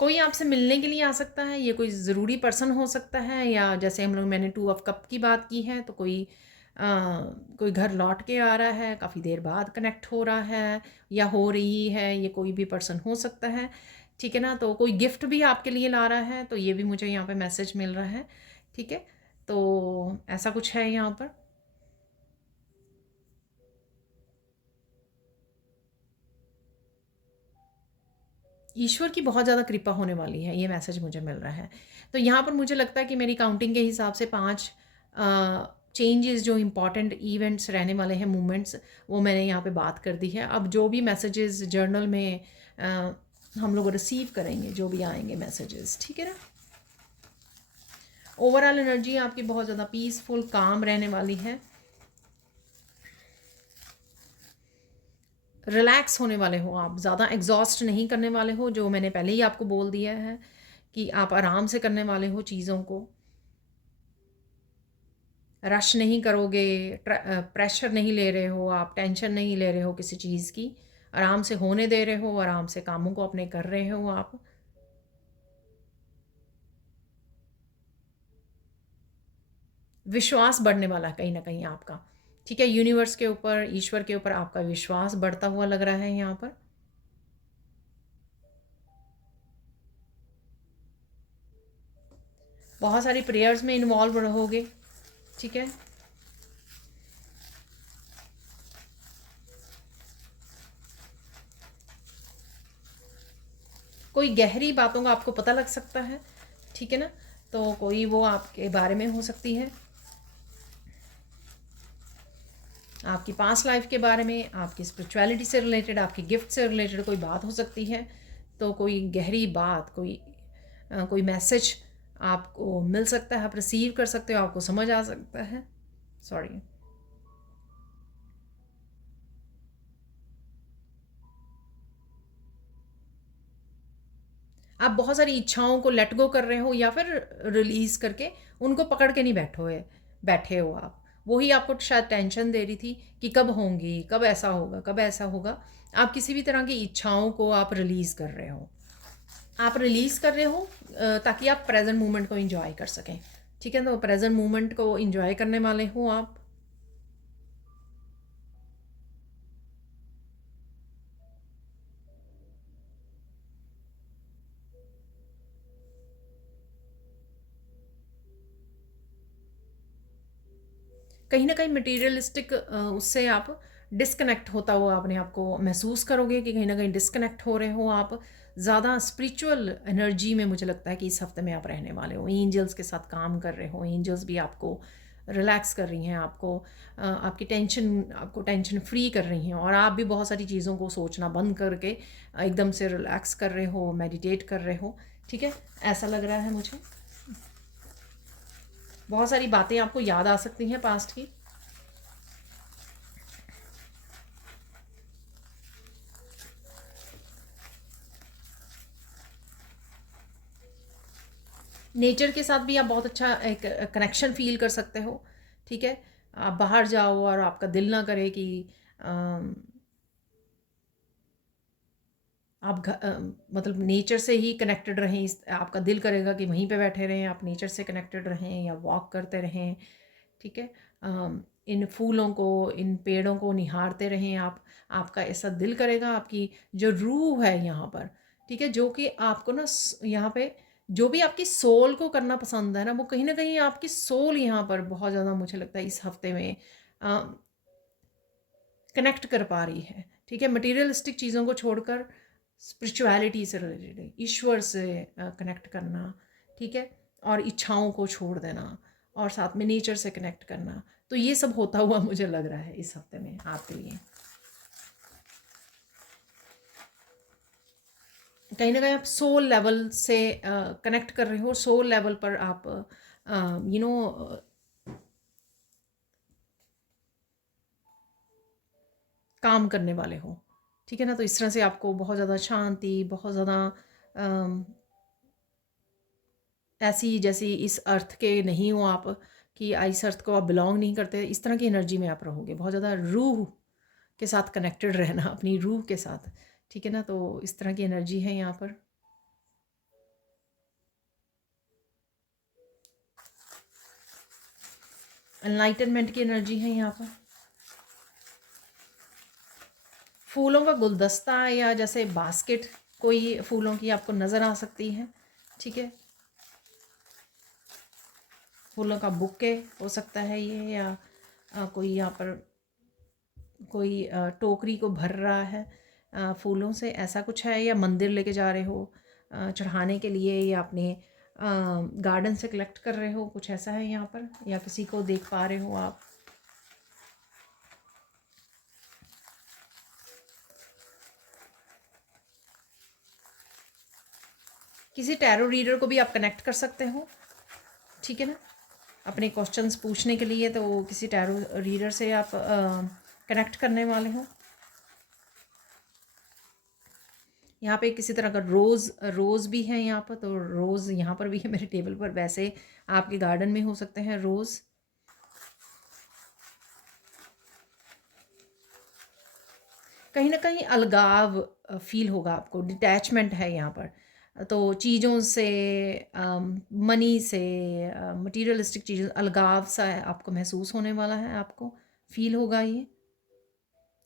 कोई आपसे मिलने के लिए आ सकता है, ये कोई ज़रूरी पर्सन हो सकता है, या जैसे हम लोग, मैंने 2 ऑफ कप की बात की है, तो कोई घर लौट के आ रहा है, काफ़ी देर बाद कनेक्ट हो रहा है या हो रही है, ये कोई भी पर्सन हो सकता है, ठीक है ना। तो कोई गिफ्ट भी आपके लिए ला रहा है, तो ये भी मुझे यहाँ पे मैसेज मिल रहा है, ठीक है। तो ऐसा कुछ है यहाँ पर। ईश्वर की बहुत ज़्यादा कृपा होने वाली है, ये मैसेज मुझे मिल रहा है। तो यहाँ पर मुझे लगता है कि मेरी काउंटिंग के हिसाब से 5 चेंजेस जो इम्पॉर्टेंट इवेंट्स रहने वाले हैं, मूवमेंट्स, वो मैंने यहाँ पे बात कर दी है। अब जो भी मैसेजेस जर्नल में हम लोग रिसीव करेंगे, जो भी आएंगे मैसेजेस, ठीक है ना। ओवरऑल एनर्जी आपकी बहुत ज़्यादा पीसफुल काम रहने वाली है। रिलैक्स होने वाले हो आप, ज़्यादा एग्जॉस्ट नहीं करने वाले हो, जो मैंने पहले ही आपको बोल दिया है कि आप आराम से करने वाले हो चीज़ों को। रश नहीं करोगे, प्रेशर नहीं ले रहे हो आप, टेंशन नहीं ले रहे हो किसी चीज़ की, आराम से होने दे रहे हो, आराम से कामों को अपने कर रहे हो आप। विश्वास बढ़ने वाला कहीं ना कहीं आपका, ठीक है। यूनिवर्स के ऊपर, ईश्वर के ऊपर आपका विश्वास बढ़ता हुआ लग रहा है यहाँ पर। बहुत सारी प्रेयर्स में इन्वॉल्व रहोगे, ठीक है। कोई गहरी बातों का आपको पता लग सकता है, ठीक है ना। तो कोई वो आपके बारे में हो सकती है, आपकी पास्ट लाइफ के बारे में, आपकी स्पिरिचुअलिटी से रिलेटेड, आपकी गिफ्ट से रिलेटेड कोई बात हो सकती है। तो कोई गहरी बात, कोई मैसेज आपको मिल सकता है, आप रिसीव कर सकते हो, आपको समझ आ सकता है। सॉरी। आप बहुत सारी इच्छाओं को लेट गो कर रहे हो, या फिर रिलीज करके उनको पकड़ के नहीं बैठे हो आप। वही आपको शायद टेंशन दे रही थी कि कब होंगी, कब ऐसा होगा, कब ऐसा होगा। आप किसी भी तरह की इच्छाओं को आप रिलीज कर रहे हो, ताकि आप प्रेजेंट मोमेंट को एंजॉय कर सकें, ठीक है। तो प्रेजेंट मोमेंट को एंजॉय करने वाले हो आप। कहीं ना कहीं मटीरियलिस्टिक उससे आप डिस्कनेक्ट होता हुआ अपने आप को महसूस करोगे, कि कहीं ना कहीं डिस्कनेक्ट हो रहे हो आप। ज़्यादा स्पिरिचुअल एनर्जी में मुझे लगता है कि इस हफ्ते में आप रहने वाले हो, एंजल्स के साथ काम कर रहे हो, एंजल्स भी आपको रिलैक्स कर रही हैं, आपको टेंशन फ्री कर रही हैं, और आप भी बहुत सारी चीज़ों को सोचना बंद करके एकदम से रिलैक्स कर रहे हो, मेडिटेट कर रहे हो, ठीक है। ऐसा लग रहा है मुझे। बहुत सारी बातें आपको याद आ सकती हैं पास्ट की। नेचर के साथ भी आप बहुत अच्छा एक कनेक्शन फील कर सकते हो, ठीक है। आप बाहर जाओ और आपका दिल ना करे कि अम, मतलब नेचर से ही कनेक्टेड रहें, आपका दिल करेगा कि वहीं पे बैठे रहें, आप नेचर से कनेक्टेड रहें या वॉक करते रहें, ठीक है। इन फूलों को, इन पेड़ों को निहारते रहें आप। आपका ऐसा दिल करेगा, आपकी जो रूह है यहाँ पर, ठीक है, जो कि आपको ना यहाँ पे जो भी आपकी सोल को करना पसंद है ना, वो कहीं ना कहीं आपकी सोल यहाँ पर बहुत ज़्यादा मुझे लगता है इस हफ्ते में कनेक्ट कर पा रही है, ठीक है। मटेरियलिस्टिक चीज़ों को छोड़कर स्पिरिचुअलिटी से रिलेटेड, ईश्वर से कनेक्ट करना, ठीक है, और इच्छाओं को छोड़ देना और साथ में नेचर से कनेक्ट करना। तो ये सब होता हुआ मुझे लग रहा है इस हफ्ते में आपके लिए। कहीं ना कहीं आप सोल लेवल से कनेक्ट कर रहे हो, सोल लेवल पर आप यू नो काम करने वाले हो, ठीक है ना। तो इस तरह से आपको बहुत ज़्यादा शांति, बहुत ज़्यादा ऐसी जैसी इस अर्थ के नहीं हो आप, कि इस अर्थ को आप बिलोंग नहीं करते, इस तरह की एनर्जी में आप रहोगे। बहुत ज़्यादा रूह के साथ कनेक्टेड रहना, अपनी रूह के साथ, ठीक है ना। तो इस तरह की एनर्जी है यहाँ पर। एनलाइटनमेंट की एनर्जी है यहाँ पर। फूलों का गुलदस्ता या जैसे बास्केट कोई फूलों की आपको नज़र आ सकती है, ठीक है। फूलों का बुके हो सकता है ये, या कोई यहाँ पर कोई टोकरी को भर रहा है फूलों से, ऐसा कुछ है। या मंदिर लेके जा रहे हो चढ़ाने के लिए, या अपने गार्डन से कलेक्ट कर रहे हो, कुछ ऐसा है यहाँ पर। या किसी को देख पा रहे हो आप। किसी टैरो रीडर को भी आप कनेक्ट कर सकते हो, ठीक है ना, अपने क्वेश्चंस पूछने के लिए। तो किसी टैरो रीडर से आप कनेक्ट करने वाले हो। यहाँ पे किसी तरह का रोज़ भी है यहाँ पर। तो रोज़ यहाँ पर भी है मेरे टेबल पर। वैसे आपके गार्डन में हो सकते हैं रोज़। कहीं ना कहीं अलगाव फील होगा आपको, डिटैचमेंट है यहाँ पर। तो चीज़ों से, मनी से, मटीरियलिस्टिक चीज़ों, अलगाव सा आपको महसूस होने वाला है, आपको फील होगा ये।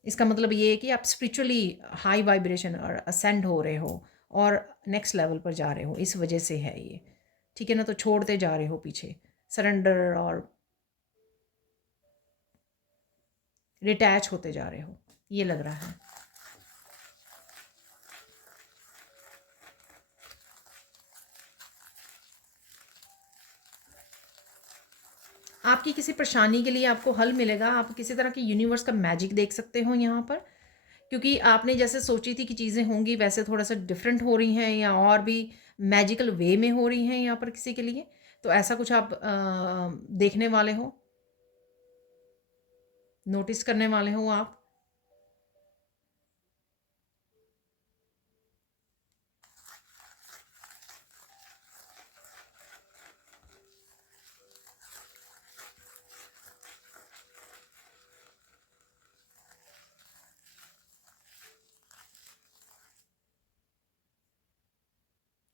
इसका मतलब ये है कि आप स्पिरिचुअली हाई वाइब्रेशन और असेंड हो रहे हो और नेक्स्ट लेवल पर जा रहे हो, इस वजह से है ये, ठीक है ना। तो छोड़ते जा रहे हो पीछे, सरेंडर और डिटैच होते जा रहे हो, ये लग रहा है। आपकी किसी परेशानी के लिए आपको हल मिलेगा। आप किसी तरह की यूनिवर्स का मैजिक देख सकते हो यहाँ पर, क्योंकि आपने जैसे सोची थी कि चीज़ें होंगी वैसे थोड़ा सा डिफरेंट हो रही हैं, या और भी मैजिकल वे में हो रही हैं यहाँ पर किसी के लिए। तो ऐसा कुछ आप देखने वाले हो, नोटिस करने वाले हो आप।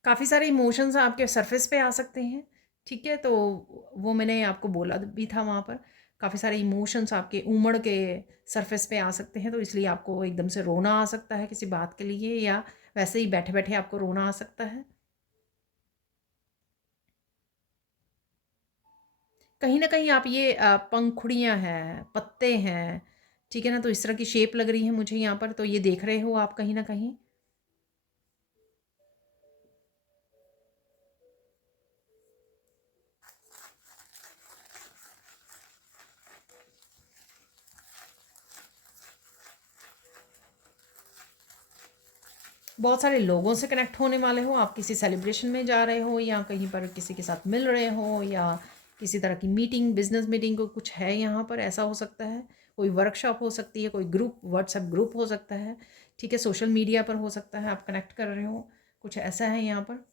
काफ़ी सारे इमोशंस आपके सरफेस पे आ सकते हैं, ठीक है। तो वो मैंने आपको बोला भी था वहाँ पर। काफ़ी सारे इमोशंस आपके उमड़ के सरफेस पे आ सकते हैं। तो इसलिए आपको एकदम से रोना आ सकता है किसी बात के लिए, या वैसे ही बैठे बैठे आपको रोना आ सकता है। कहीं ना कहीं आप ये पंखुड़ियाँ हैं, पत्ते हैं, ठीक है ना। तो इस तरह की शेप लग रही है मुझे यहाँ पर। तो ये देख रहे हो आप कहीं ना कहीं। बहुत सारे लोगों से कनेक्ट होने वाले हो आप। किसी सेलिब्रेशन में जा रहे हो, या कहीं पर किसी के साथ मिल रहे हो, या किसी तरह की मीटिंग, बिजनेस मीटिंग को कुछ है यहाँ पर, ऐसा हो सकता है। कोई वर्कशॉप हो सकती है, कोई ग्रुप, व्हाट्सएप ग्रुप हो सकता है, ठीक है। सोशल मीडिया पर हो सकता है, आप कनेक्ट कर रहे हो, कुछ ऐसा है यहाँ पर।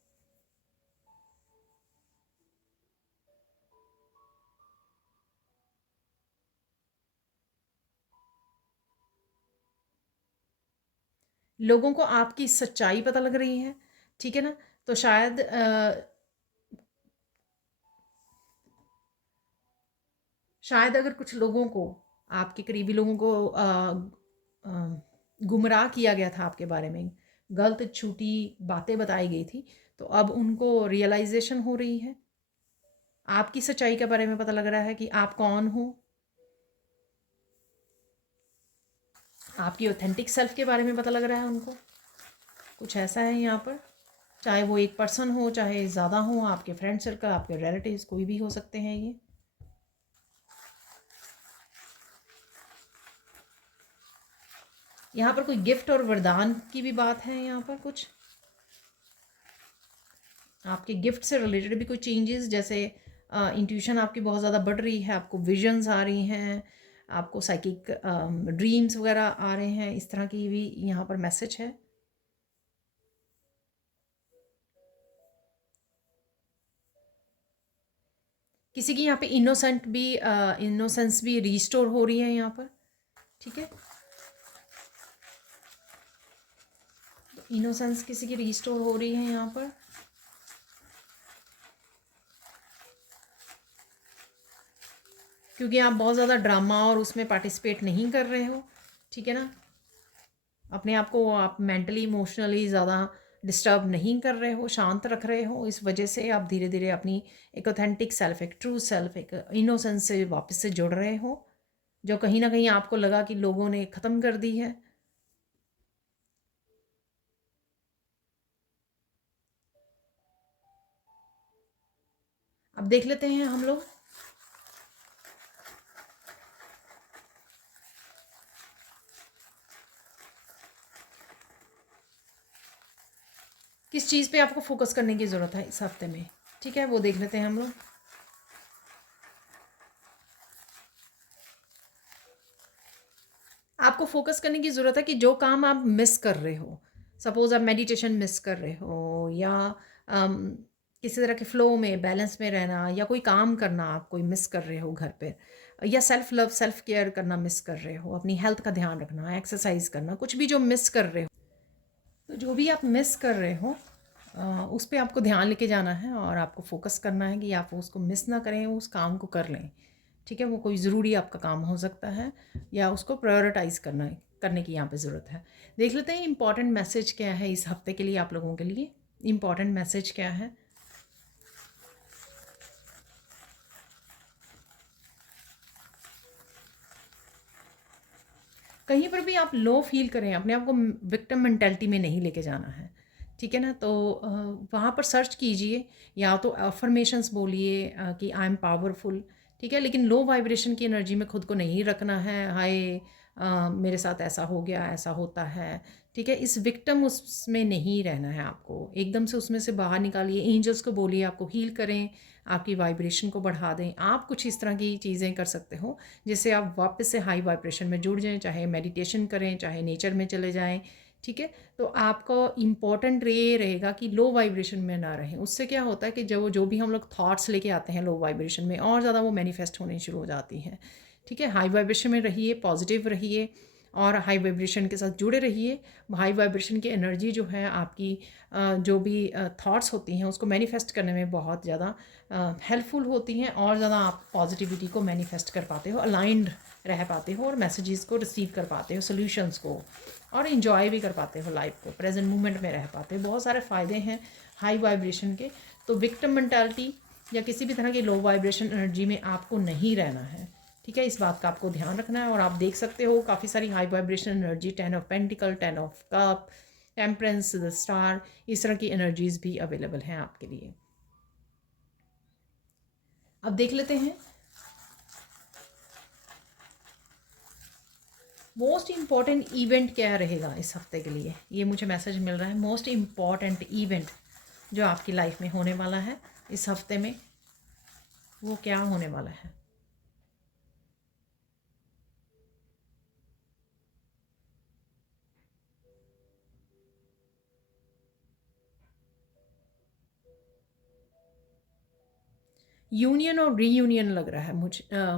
लोगों को आपकी सच्चाई पता लग रही है, ठीक है ना। तो शायद शायद अगर कुछ लोगों को, आपके करीबी लोगों को गुमराह किया गया था आपके बारे में, गलत झूठी बातें बताई गई थी, तो अब उनको रियलाइजेशन हो रही है, आपकी सच्चाई के बारे में पता लग रहा है कि आप कौन हो, आपकी ऑथेंटिक सेल्फ के बारे में पता लग रहा है उनको, कुछ ऐसा है यहाँ पर। चाहे वो एक पर्सन हो, चाहे ज़्यादा हो, आपके फ्रेंड सर्कल, आपके रिलेटिव्स, कोई भी हो सकते हैं ये। यहाँ पर कोई गिफ्ट और वरदान की भी बात है। यहाँ पर कुछ आपके गिफ्ट से रिलेटेड भी कोई चेंजेस, जैसे इंट्यूशन आपकी बहुत ज़्यादा बढ़ रही है, आपको विजन्स आ रही हैं, आपको साइकिक ड्रीम्स वगैरह आ रहे हैं, इस तरह की भी यहाँ पर मैसेज है। किसी की यहाँ पे इनोसेंस भी रिस्टोर हो रही है यहाँ पर, ठीक है। इनोसेंस किसी की रिस्टोर हो रही है यहाँ पर। क्योंकि आप बहुत ज़्यादा ड्रामा और उसमें पार्टिसिपेट नहीं कर रहे हो, ठीक है ना। अपने आप को आप मेंटली इमोशनली ज़्यादा डिस्टर्ब नहीं कर रहे हो, शांत रख रहे हो। इस वजह से आप धीरे धीरे अपनी एक ऑथेंटिक सेल्फ, एक ट्रू सेल्फ, एक इनोसेंस से वापस से जुड़ रहे हो, जो कहीं ना कहीं आपको लगा कि लोगों ने ख़त्म कर दी है। अब देख लेते हैं हम लोग किस चीज़ पे आपको फोकस करने की ज़रूरत है इस हफ्ते में, ठीक है, वो देख लेते हैं हम लोग। आपको फोकस करने की ज़रूरत है कि जो काम आप मिस कर रहे हो, सपोज़ आप मेडिटेशन मिस कर रहे हो, या किसी तरह के फ़्लो में, बैलेंस में रहना, या कोई काम करना आप कोई मिस कर रहे हो घर पे, या सेल्फ लव, सेल्फ केयर करना मिस कर रहे हो, अपनी हेल्थ का ध्यान रखना, एक्सरसाइज करना, कुछ भी जो मिस कर रहे हो, तो जो भी आप मिस कर रहे हो उस पे आपको ध्यान लेके जाना है, और आपको फोकस करना है कि आप उसको मिस ना करें, उस काम को कर लें, ठीक है। वो कोई ज़रूरी आपका काम हो सकता है, या उसको प्रायोरिटाइज़ करने की यहाँ पे ज़रूरत है। देख लेते हैं इंपॉर्टेंट मैसेज क्या है इस हफ्ते के लिए आप लोगों के लिए। इम्पॉर्टेंट मैसेज क्या है। कहीं पर भी आप लो फील करें, अपने आप को विक्टिम मेंटेलिटी में नहीं लेके जाना है, ठीक है ना। तो वहाँ पर सर्च कीजिए, या तो अफर्मेशंस बोलिए कि आई एम पावरफुल, ठीक है, लेकिन लो वाइब्रेशन की एनर्जी में खुद को नहीं रखना है। हाय मेरे साथ ऐसा हो गया, ऐसा होता है, ठीक है, इस विक्टिम उसमें नहीं रहना है आपको। एकदम से उसमें से बाहर निकालिए, एंजल्स को बोलिए आपको हील करें, आपकी वाइब्रेशन को बढ़ा दें। आप कुछ इस तरह की चीज़ें कर सकते हो जिससे आप वापस से हाई वाइब्रेशन में जुड़ जाएं, चाहे मेडिटेशन करें, चाहे नेचर में चले जाएं, ठीक है। तो आपका इम्पॉर्टेंट ये रहेगा कि लो वाइब्रेशन में ना रहें। उससे क्या होता है कि जो भी हम लोग थॉट्स लेके आते हैं लो वाइब्रेशन में, और ज़्यादा वो मैनिफेस्ट होने शुरू हो जाती हैं, ठीक है। हाई वाइब्रेशन में रहिए, पॉजिटिव रहिए, और हाई वाइब्रेशन के साथ जुड़े रहिए। हाई वाइब्रेशन की एनर्जी जो है आपकी जो भी थॉट्स होती हैं उसको मैनिफेस्ट करने में बहुत ज़्यादा हेल्पफुल होती हैं, और ज़्यादा आप पॉजिटिविटी को मैनिफेस्ट कर पाते हो, अलाइंड रह पाते हो, और मैसेजेस को रिसीव कर पाते हो, सोल्यूशंस को, और इन्जॉय भी कर पाते हो लाइफ को, प्रेजेंट मोमेंट में रह पाते हो। बहुत सारे फ़ायदे हैं हाई वाइब्रेशन के। तो विक्टिम मेंटालिटी या किसी भी तरह की लो वाइब्रेशन एनर्जी में आपको नहीं रहना है, ठीक है। इस बात का आपको ध्यान रखना है। और आप देख सकते हो काफ़ी सारी high vibration energy, 10 of pentacle, 10 of cup, temperance, the star, इस तरह की एनर्जीज भी अवेलेबल हैं आपके लिए। अब देख लेते हैं मोस्ट इम्पॉर्टेंट इवेंट क्या रहेगा इस हफ्ते के लिए। ये मुझे मैसेज मिल रहा है, मोस्ट इम्पॉर्टेंट इवेंट जो आपकी लाइफ में होने वाला है इस हफ्ते में, वो क्या होने वाला है। यूनियन और रीयूनियन लग रहा है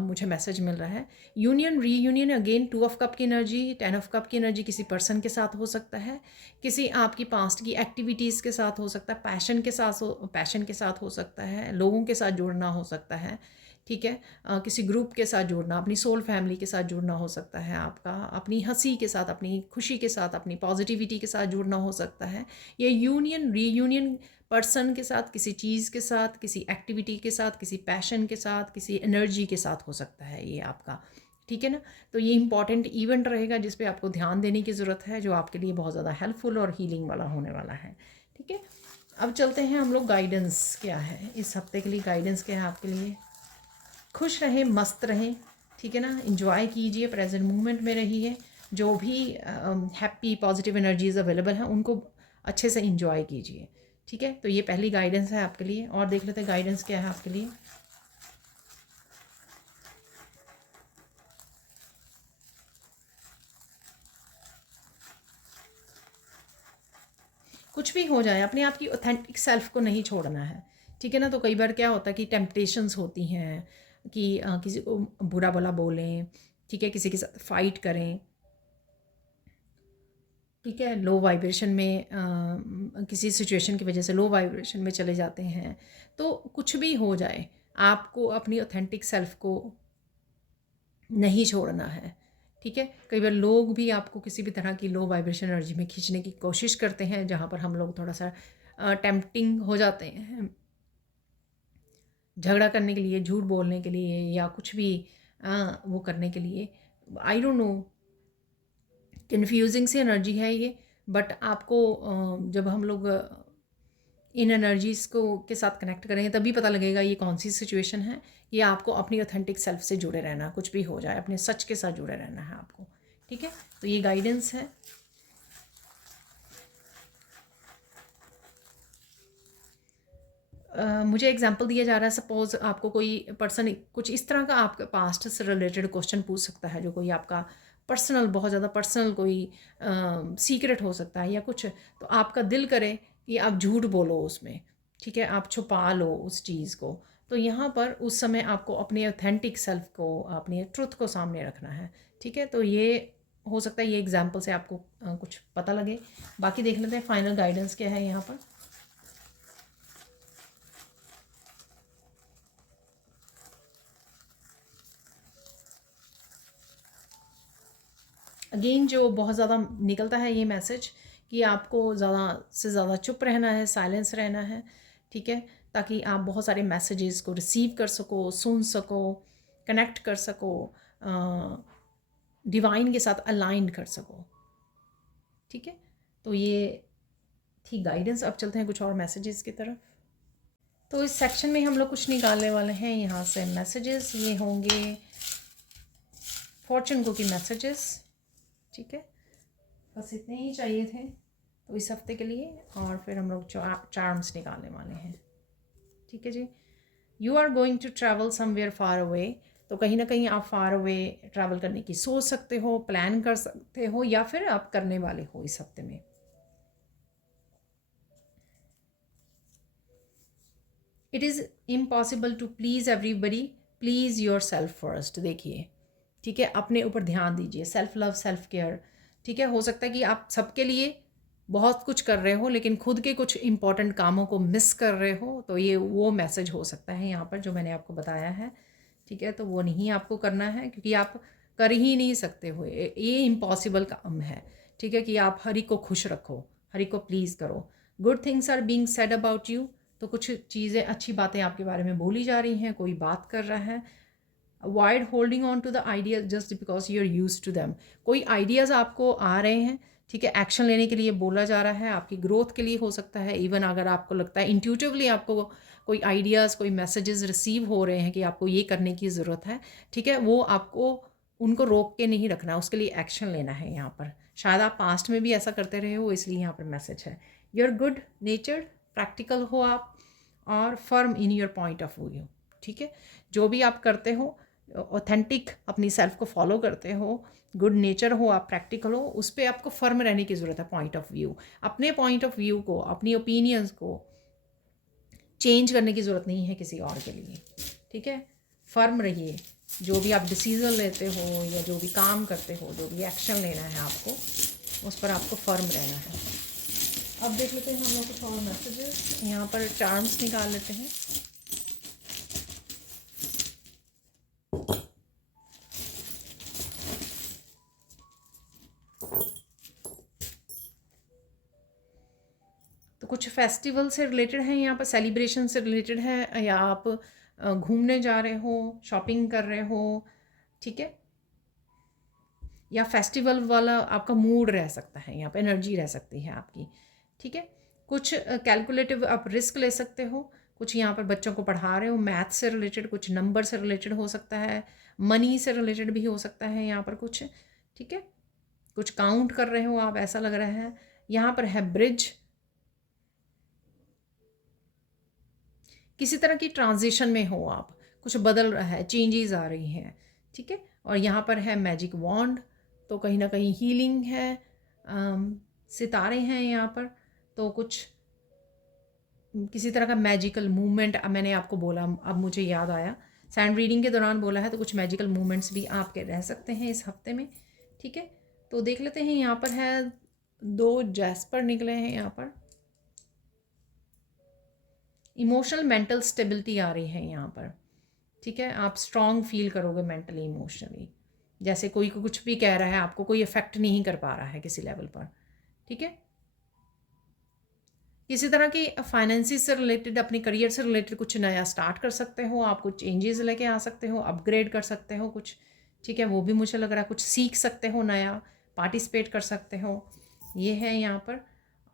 मुझे मैसेज मिल रहा है। Union, reunion, again 2 of cup की एनर्जी, 10 ऑफ कप की एनर्जी किसी पर्सन के साथ हो सकता है, किसी आपकी पास्ट की एक्टिविटीज़ के साथ हो सकता है, पैशन के साथ हो सकता है, लोगों के साथ जुड़ना हो सकता है, ठीक है। किसी ग्रुप के साथ जुड़ना, अपनी सोल फैमिली के साथ जुड़ना हो सकता है आपका, अपनी हंसी के साथ, अपनी खुशी के साथ, अपनी पॉजिटिविटी के साथ जुड़ना हो सकता है। ये यूनियन, रीयूनियन पर्सन के साथ, किसी चीज़ के साथ, किसी एक्टिविटी के साथ, किसी पैशन के साथ, किसी एनर्जी के साथ हो सकता है ये आपका, ठीक है ना। तो ये इंपॉर्टेंट इवेंट रहेगा जिस पे आपको ध्यान देने की ज़रूरत है, जो आपके लिए बहुत ज़्यादा हेल्पफुल और हीलिंग वाला होने वाला है, ठीक है। अब चलते हैं हम लोग, गाइडेंस क्या है इस हफ्ते के लिए, गाइडेंस क्या है आपके लिए। खुश रहें, मस्त रहें, ठीक है ना, इंजॉय कीजिए, प्रेजेंट मोमेंट में रहिए, जो भी हैप्पी पॉजिटिव एनर्जीज अवेलेबल हैं उनको अच्छे से इंजॉय कीजिए, ठीक है। तो ये पहली गाइडेंस है आपके लिए। और देख लेते हैं गाइडेंस क्या है आपके लिए। कुछ भी हो जाए, अपने आप की ऑथेंटिक सेल्फ को नहीं छोड़ना है, ठीक है ना। तो कई बार क्या होता है कि टेम्पटेशंस होती हैं कि किसी को बुरा भला बोलें, ठीक है, किसी के साथ फाइट करें, ठीक है, लो वाइब्रेशन में किसी सिचुएशन की वजह से लो वाइब्रेशन में चले जाते हैं। तो कुछ भी हो जाए, आपको अपनी ऑथेंटिक सेल्फ को नहीं छोड़ना है, ठीक है। कई बार लोग भी आपको किसी भी तरह की लो वाइब्रेशन एनर्जी में खींचने की कोशिश करते हैं, जहाँ पर हम लोग थोड़ा सा टेम्पटिंग हो जाते हैं झगड़ा करने के लिए, झूठ बोलने के लिए, या कुछ भी वो करने के लिए। आई डोंट नो, कन्फ्यूजिंग सी एनर्जी है ये। बट आपको जब हम लोग इन एनर्जीज़ को के साथ कनेक्ट करेंगे तभी पता लगेगा ये कौन सी सिचुएशन है। ये आपको अपनी ऑथेंटिक सेल्फ से जुड़े रहना, कुछ भी हो जाए अपने सच के साथ जुड़े रहना है आपको, ठीक है। तो ये गाइडेंस है। मुझे एग्जांपल दिया जा रहा है, सपोज़ आपको कोई पर्सन कुछ इस तरह का आपके पास्ट से रिलेटेड क्वेश्चन पूछ सकता है, जो कोई आपका पर्सनल, बहुत ज़्यादा पर्सनल कोई सीक्रेट हो सकता है या कुछ। तो आपका दिल करे कि आप झूठ बोलो उसमें, ठीक है, आप छुपा लो उस चीज़ को। तो यहाँ पर उस समय आपको अपने ऑथेंटिक सेल्फ को, अपने ट्रुथ को सामने रखना है, ठीक है। तो ये हो सकता है ये एग्जाम्पल से आपको कुछ पता लगे। बाकी देख लेते हैं फाइनल गाइडेंस क्या है यहाँ पर। अगेन जो बहुत ज़्यादा निकलता है ये मैसेज कि आपको ज़्यादा से ज़्यादा चुप रहना है, साइलेंस रहना है, ठीक है, ताकि आप बहुत सारे मैसेजेस को रिसीव कर सको, सुन सको, कनेक्ट कर सको, डिवाइन के साथ अलाइंड कर सको, ठीक है। तो ये थी गाइडेंस। अब चलते हैं कुछ और मैसेजेस की तरफ। तो इस सेक्शन में हम लोग कुछ निकालने वाले हैं यहाँ से मैसेजेस। ये होंगे फॉर्चून को की मैसेजेस, ठीक है। बस इतने ही चाहिए थे तो इस हफ्ते के लिए। और फिर हम लोग चार्म्स निकालने वाले हैं, ठीक है जी। You are going to travel somewhere far away. तो कहीं ना कहीं आप फार अवे ट्रैवल करने की सोच सकते हो, प्लान कर सकते हो, या फिर आप करने वाले हो इस हफ्ते में। It is impossible to please everybody, please yourself first. देखिए, ठीक है, अपने ऊपर ध्यान दीजिए, सेल्फ लव, सेल्फ केयर, ठीक है। हो सकता है कि आप सबके लिए बहुत कुछ कर रहे हो लेकिन खुद के कुछ इंपॉर्टेंट कामों को मिस कर रहे हो। तो ये वो मैसेज हो सकता है यहाँ पर जो मैंने आपको बताया है, ठीक है। तो वो नहीं आपको करना है क्योंकि आप कर ही नहीं सकते हो, ये इम्पॉसिबल काम है, ठीक है, कि आप हर एक को खुश रखो, हर एक को प्लीज़ करो। Good things are being said about you. तो कुछ चीज़ें, अच्छी बातें आपके बारे में बोली जा रही हैं, कोई बात कर रहा है। Avoid holding on to the ideas just because you are use to them. कोई आइडियाज़ आपको आ रहे हैं, ठीक है, एक्शन लेने के लिए बोला जा रहा है, आपकी ग्रोथ के लिए हो सकता है। इवन अगर आपको लगता है इंट्यूटिवली आपको कोई आइडियाज़, कोई मैसेजेस रिसीव हो रहे हैं कि आपको ये करने की ज़रूरत है, ठीक है, वो आपको उनको रोक के नहीं रखना, उसके लिए एक्शन लेना है यहाँ पर। शायद आप पास्ट में भी ऐसा करते रहे हो, इसलिए यहाँ पर मैसेज है। You are good natured, practical हो आप, और firm in your point of view, ठीक है। जो भी आप करते हो, ऑथेंटिक अपनी सेल्फ को फॉलो करते हो, गुड नेचर हो आप, प्रैक्टिकल हो, उस पर आपको फर्म रहने की ज़रूरत है। पॉइंट ऑफ व्यू, अपने पॉइंट ऑफ व्यू को, अपनी ओपिनियंस को चेंज करने की ज़रूरत नहीं है किसी और के लिए, ठीक है। फर्म रहिए, जो भी आप डिसीज़न लेते हो या जो भी काम करते हो, जो भी एक्शन लेना है आपको, उस पर आपको फर्म रहना है। अब देख लेते हैं हम लोग कुछ और मैसेजेस। यहाँ पर चार्म्स निकाल लेते हैं। तो कुछ फेस्टिवल से रिलेटेड है, यहाँ पर सेलिब्रेशन से रिलेटेड है, या आप घूमने जा रहे हो, शॉपिंग कर रहे हो, ठीक है, या फेस्टिवल वाला आपका मूड रह सकता है, यहाँ पर एनर्जी रह सकती है आपकी, ठीक है। कुछ कैलकुलेटिव आप रिस्क ले सकते हो, कुछ यहाँ पर बच्चों को पढ़ा रहे हो, मैथ से रिलेटेड, कुछ नंबर से रिलेटेड हो सकता है, मनी से रिलेटेड भी हो सकता है यहाँ पर कुछ, ठीक है, कुछ काउंट कर रहे हो आप, ऐसा लग रहा है। यहाँ पर है ब्रिज, किसी तरह की ट्रांजिशन में हो आप, कुछ बदल रहा है, चेंजेस आ रही हैं, ठीक है। और यहाँ पर है मैजिक वॉन्ड, तो कहीं ना कहीं हीलिंग है, सितारे हैं यहाँ पर, तो कुछ किसी तरह का मैजिकल मूवमेंट मैंने आपको बोला, अब मुझे याद आया, सैंड रीडिंग के दौरान बोला है, तो कुछ मैजिकल मूवमेंट्स भी आपके रह सकते हैं इस हफ्ते में, ठीक है। तो देख लेते हैं, यहाँ पर है 2 जैस्पर निकले हैं यहाँ पर। इमोशनल मेंटल स्टेबिलिटी आ रही है यहाँ पर, ठीक है। आप स्ट्रॉन्ग फील करोगे मेंटली इमोशनली, जैसे कोई को कुछ भी कह रहा है, आपको कोई इफेक्ट नहीं कर पा रहा है किसी लेवल पर, ठीक है। किसी तरह की फाइनेंसिस से रिलेटेड, अपने करियर से रिलेटेड कुछ नया स्टार्ट कर सकते हो आप, कुछ चेंजेस लेके आ सकते हो, अपग्रेड कर सकते हो कुछ, ठीक है, वो भी मुझे लग रहा है। कुछ सीख सकते हो नया, पार्टिसिपेट कर सकते हो, ये है यहाँ पर।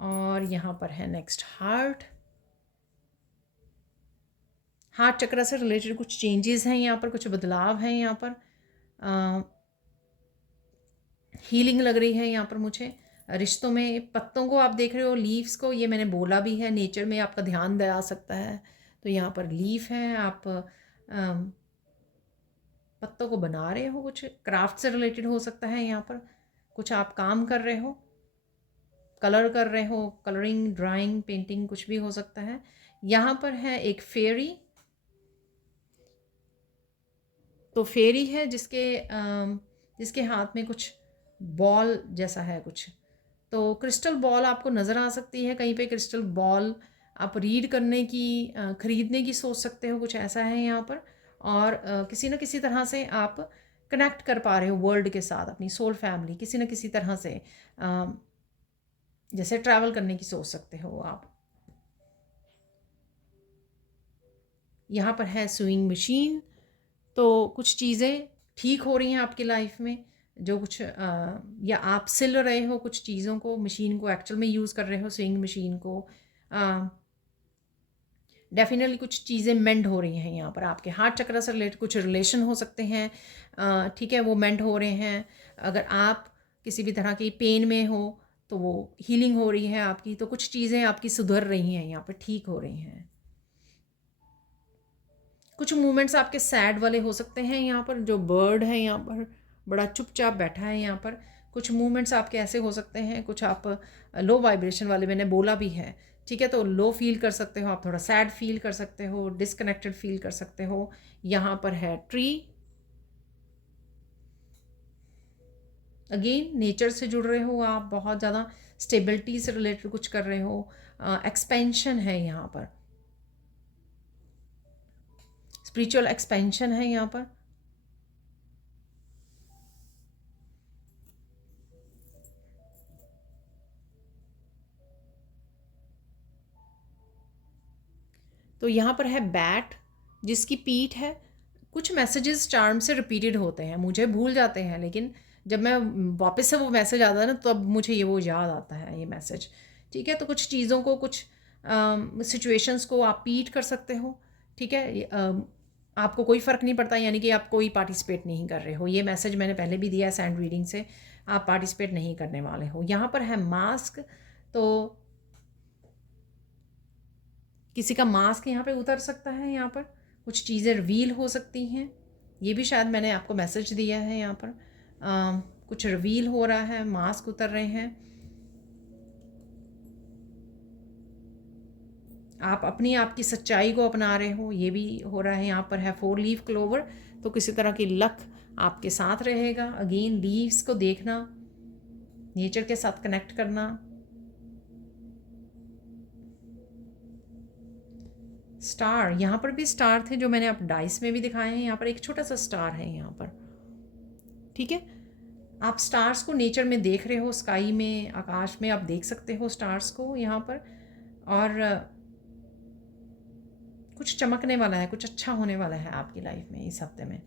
और यहाँ पर है नेक्स्ट हार्ट चक्र से रिलेटेड कुछ चेंजेस हैं यहाँ पर, कुछ बदलाव हैं यहाँ पर, हीलिंग लग रही है यहाँ पर मुझे। रिश्तों में पत्तों को आप देख रहे हो, लीव्स को, ये मैंने बोला भी है, नेचर में आपका ध्यान दिला सकता है, तो यहाँ पर लीफ है, आप पत्तों को बना रहे हो, कुछ क्राफ्ट से रिलेटेड हो सकता है यहाँ पर, कुछ आप काम कर रहे हो, कलर कर रहे हो, कलरिंग, ड्राइंग, पेंटिंग, कुछ भी हो सकता है। यहाँ पर है एक फेरी, तो फेरी है जिसके हाथ में कुछ बॉल जैसा है कुछ, तो क्रिस्टल बॉल आपको नज़र आ सकती है कहीं पे, क्रिस्टल बॉल आप रीड करने की, ख़रीदने की सोच सकते हो, कुछ ऐसा है यहाँ पर। और किसी न किसी तरह से आप कनेक्ट कर पा रहे हो वर्ल्ड के साथ, अपनी सोल फैमिली, किसी न किसी तरह से, जैसे ट्रैवल करने की सोच सकते हो आप। यहाँ पर है स्विंग मशीन, तो कुछ चीज़ें ठीक हो रही हैं आपकी लाइफ में, जो कुछ या आप सिल रहे हो कुछ चीज़ों को, मशीन को एक्चुअल में यूज़ कर रहे हो, स्विंग मशीन को, डेफिनेटली कुछ चीज़ें मेंड हो रही हैं यहाँ पर। आपके हार्ट चक्र से रिलेटेड कुछ रिलेशन हो सकते हैं, ठीक है, वो मेंड हो रहे हैं। अगर आप किसी भी तरह की पेन में हो तो वो हीलिंग हो रही है आपकी, तो कुछ चीज़ें आपकी सुधर रही हैं यहाँ पर, ठीक हो रही हैं। कुछ मूवमेंट्स आपके सैड वाले हो सकते हैं यहाँ पर, जो बर्ड है यहाँ पर बड़ा चुपचाप बैठा है यहाँ पर। कुछ मूवमेंट्स आपके ऐसे हो सकते हैं, कुछ आप लो वाइब्रेशन वाले, मैंने बोला भी है, ठीक है, तो लो फील कर सकते हो आप, थोड़ा सैड फील कर सकते हो, डिसकनेक्टेड फील कर सकते हो। यहाँ पर है ट्री, अगेन नेचर से जुड़ रहे हो आप, बहुत ज़्यादा स्टेबिलिटी से रिलेटेड कुछ कर रहे हो, एक्सपेंशन है यहाँ पर, स्पिरिचुअल एक्सपेंशन है यहाँ पर। तो यहाँ पर है बैट, जिसकी पीठ है। कुछ मैसेजेस चार्म से रिपीटेड होते हैं, मुझे भूल जाते हैं, लेकिन जब मैं वापस से वो मैसेज आता है ना, तब मुझे ये वो याद आता है ये मैसेज, ठीक है। तो कुछ चीज़ों को, कुछ सिचुएशंस को आप पीट कर सकते हो, ठीक है। आपको कोई फ़र्क नहीं पड़ता, यानी कि आप कोई पार्टिसिपेट नहीं कर रहे हो, ये मैसेज मैंने पहले भी दिया है सैंड रीडिंग से, आप पार्टिसिपेट नहीं करने वाले हो। यहाँ पर है मास्क, तो किसी का मास्क यहाँ पे उतर सकता है, यहाँ पर कुछ चीज़ें रिवील हो सकती हैं, ये भी शायद मैंने आपको मैसेज दिया है यहाँ पर। कुछ रिवील हो रहा है, मास्क उतर रहे हैं, आप अपनी आपकी सच्चाई को अपना रहे हो, ये भी हो रहा है। यहाँ पर है 4 लीफ क्लोवर, तो किसी तरह की लक आपके साथ रहेगा। अगेन लीव्स को देखना, नेचर के साथ कनेक्ट करना। स्टार, यहाँ पर भी स्टार थे जो मैंने आप डाइस में भी दिखाए हैं, यहाँ पर एक छोटा सा स्टार है यहाँ पर, ठीक है। आप स्टार्स को नेचर में देख रहे हो, स्काई में, आकाश में आप देख सकते हो स्टार्स को यहाँ पर। और कुछ चमकने वाला है, कुछ अच्छा होने वाला है आपकी लाइफ में इस हफ्ते में।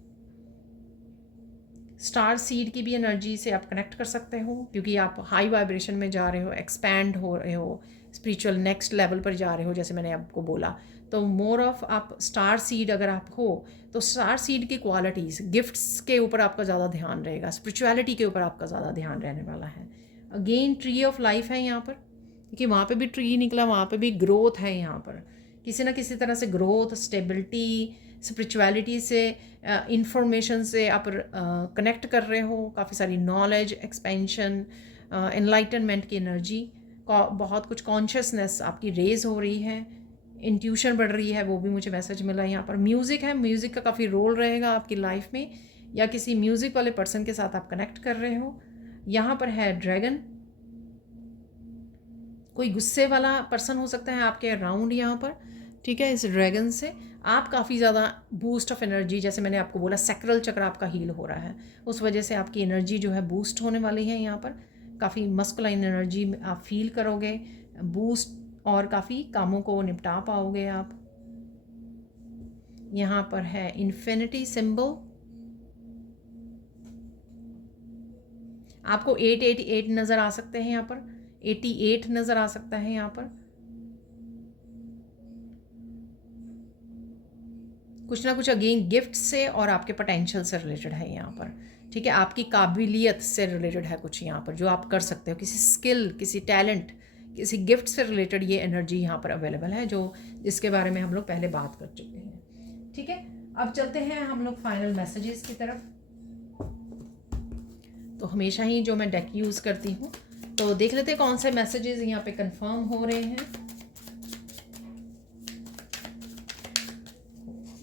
स्टार सीड की भी एनर्जी से आप कनेक्ट कर सकते हो, क्योंकि आप हाई वाइब्रेशन में जा रहे हो, एक्सपैंड हो रहे हो, स्पिरिचुअल नेक्स्ट लेवल पर जा रहे हो, जैसे मैंने आपको बोला। तो मोर ऑफ आप स्टार सीड अगर आप हो तो स्टार सीड की क्वालिटीज़, गिफ्ट्स के ऊपर आपका ज़्यादा ध्यान रहेगा, स्पिरिचुअलिटी के ऊपर आपका ज़्यादा ध्यान रहने वाला है। अगेन ट्री ऑफ लाइफ है यहाँ पर, क्योंकि वहाँ पे भी ट्री निकला, वहाँ पे भी ग्रोथ है। यहाँ पर किसी ना किसी तरह से ग्रोथ, स्टेबिलिटी, स्पिरिचुअलिटी से, इंफॉर्मेशन से आप कनेक्ट कर रहे हो, काफ़ी सारी नॉलेज, एक्सपेंशन, एनलाइटनमेंट की एनर्जी, बहुत कुछ कॉन्शियसनेस आपकी रेज हो रही है, इंट्यूशन बढ़ रही है, वो भी मुझे मैसेज मिला है। यहाँ पर म्यूज़िक है, म्यूज़िक का काफ़ी रोल रहेगा आपकी लाइफ में, या किसी म्यूज़िक वाले पर्सन के साथ आप कनेक्ट कर रहे हो। यहाँ पर है ड्रैगन, कोई गुस्से वाला पर्सन हो सकता है आपके अराउंड यहाँ पर, ठीक है। इस ड्रैगन से आप काफ़ी ज़्यादा बूस्ट ऑफ एनर्जी, जैसे मैंने आपको बोला सैक्रल चक्र आपका हील हो रहा है, उस वजह से आपकी एनर्जी जो है बूस्ट होने वाली है। यहाँ पर काफ़ी मस्कुलाइन एनर्जी आप फील करोगे, बूस्ट, और काफ़ी कामों को निपटा पाओगे आप। यहाँ पर है इन्फिनिटी सिंबल, आपको 888 नज़र आ सकते हैं यहाँ पर, 88 नज़र आ सकता है यहाँ पर। कुछ ना कुछ अगेन गिफ्ट से और आपके पोटेंशियल से रिलेटेड है यहाँ पर, ठीक है। आपकी काबिलियत से रिलेटेड है कुछ यहाँ पर, जो आप कर सकते हो, किसी स्किल, किसी टैलेंट, किसी गिफ्ट से रिलेटेड ये एनर्जी यहाँ पर अवेलेबल है, जो जिसके बारे में हम लोग पहले बात कर चुके हैं, ठीक है। अब चलते हैं हम लोग फाइनल मैसेजेस की तरफ। तो हमेशा ही जो मैं डेक यूज़ करती हूँ, तो देख लेते हैं कौन से मैसेजेस यहाँ पे कंफर्म हो रहे हैं।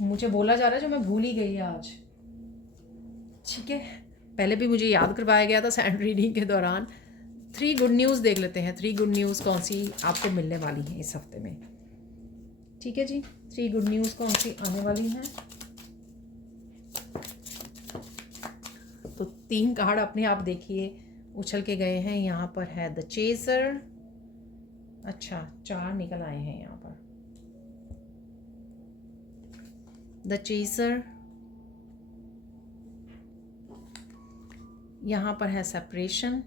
मुझे बोला जा रहा है जो मैं भूल ही गई आज, ठीक है। पहले भी मुझे याद करवाया गया था सैंड रीडिंग के दौरान। 3 गुड न्यूज़ देख लेते हैं, 3 गुड न्यूज़ कौन सी आपको मिलने वाली हैं इस हफ्ते में, ठीक है जी। 3 गुड न्यूज़ कौन सी आने वाली हैं। तो 3 कार्ड अपने आप देखिए उछल के गए हैं। यहाँ पर है द चेजर, अच्छा 4 निकल आए हैं यहाँ पर, द चेजर, यहाँ पर है सेपरेशन,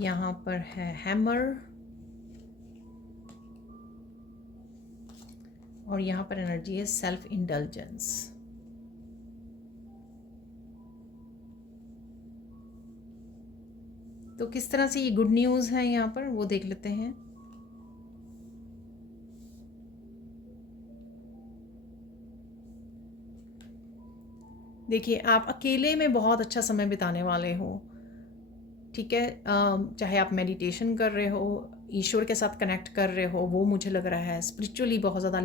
यहाँ पर है हैमर, और यहाँ पर एनर्जी है सेल्फ इंडल्जेंस। तो किस तरह से ये गुड न्यूज़ है यहाँ पर वो देख लेते हैं। देखिए आप अकेले में बहुत अच्छा समय बिताने वाले हो, ठीक है। चाहे आप मेडिटेशन कर रहे हो, ईश्वर के साथ कनेक्ट कर रहे हो, वो मुझे लग रहा है स्पिरिचुअली बहुत ज़्यादा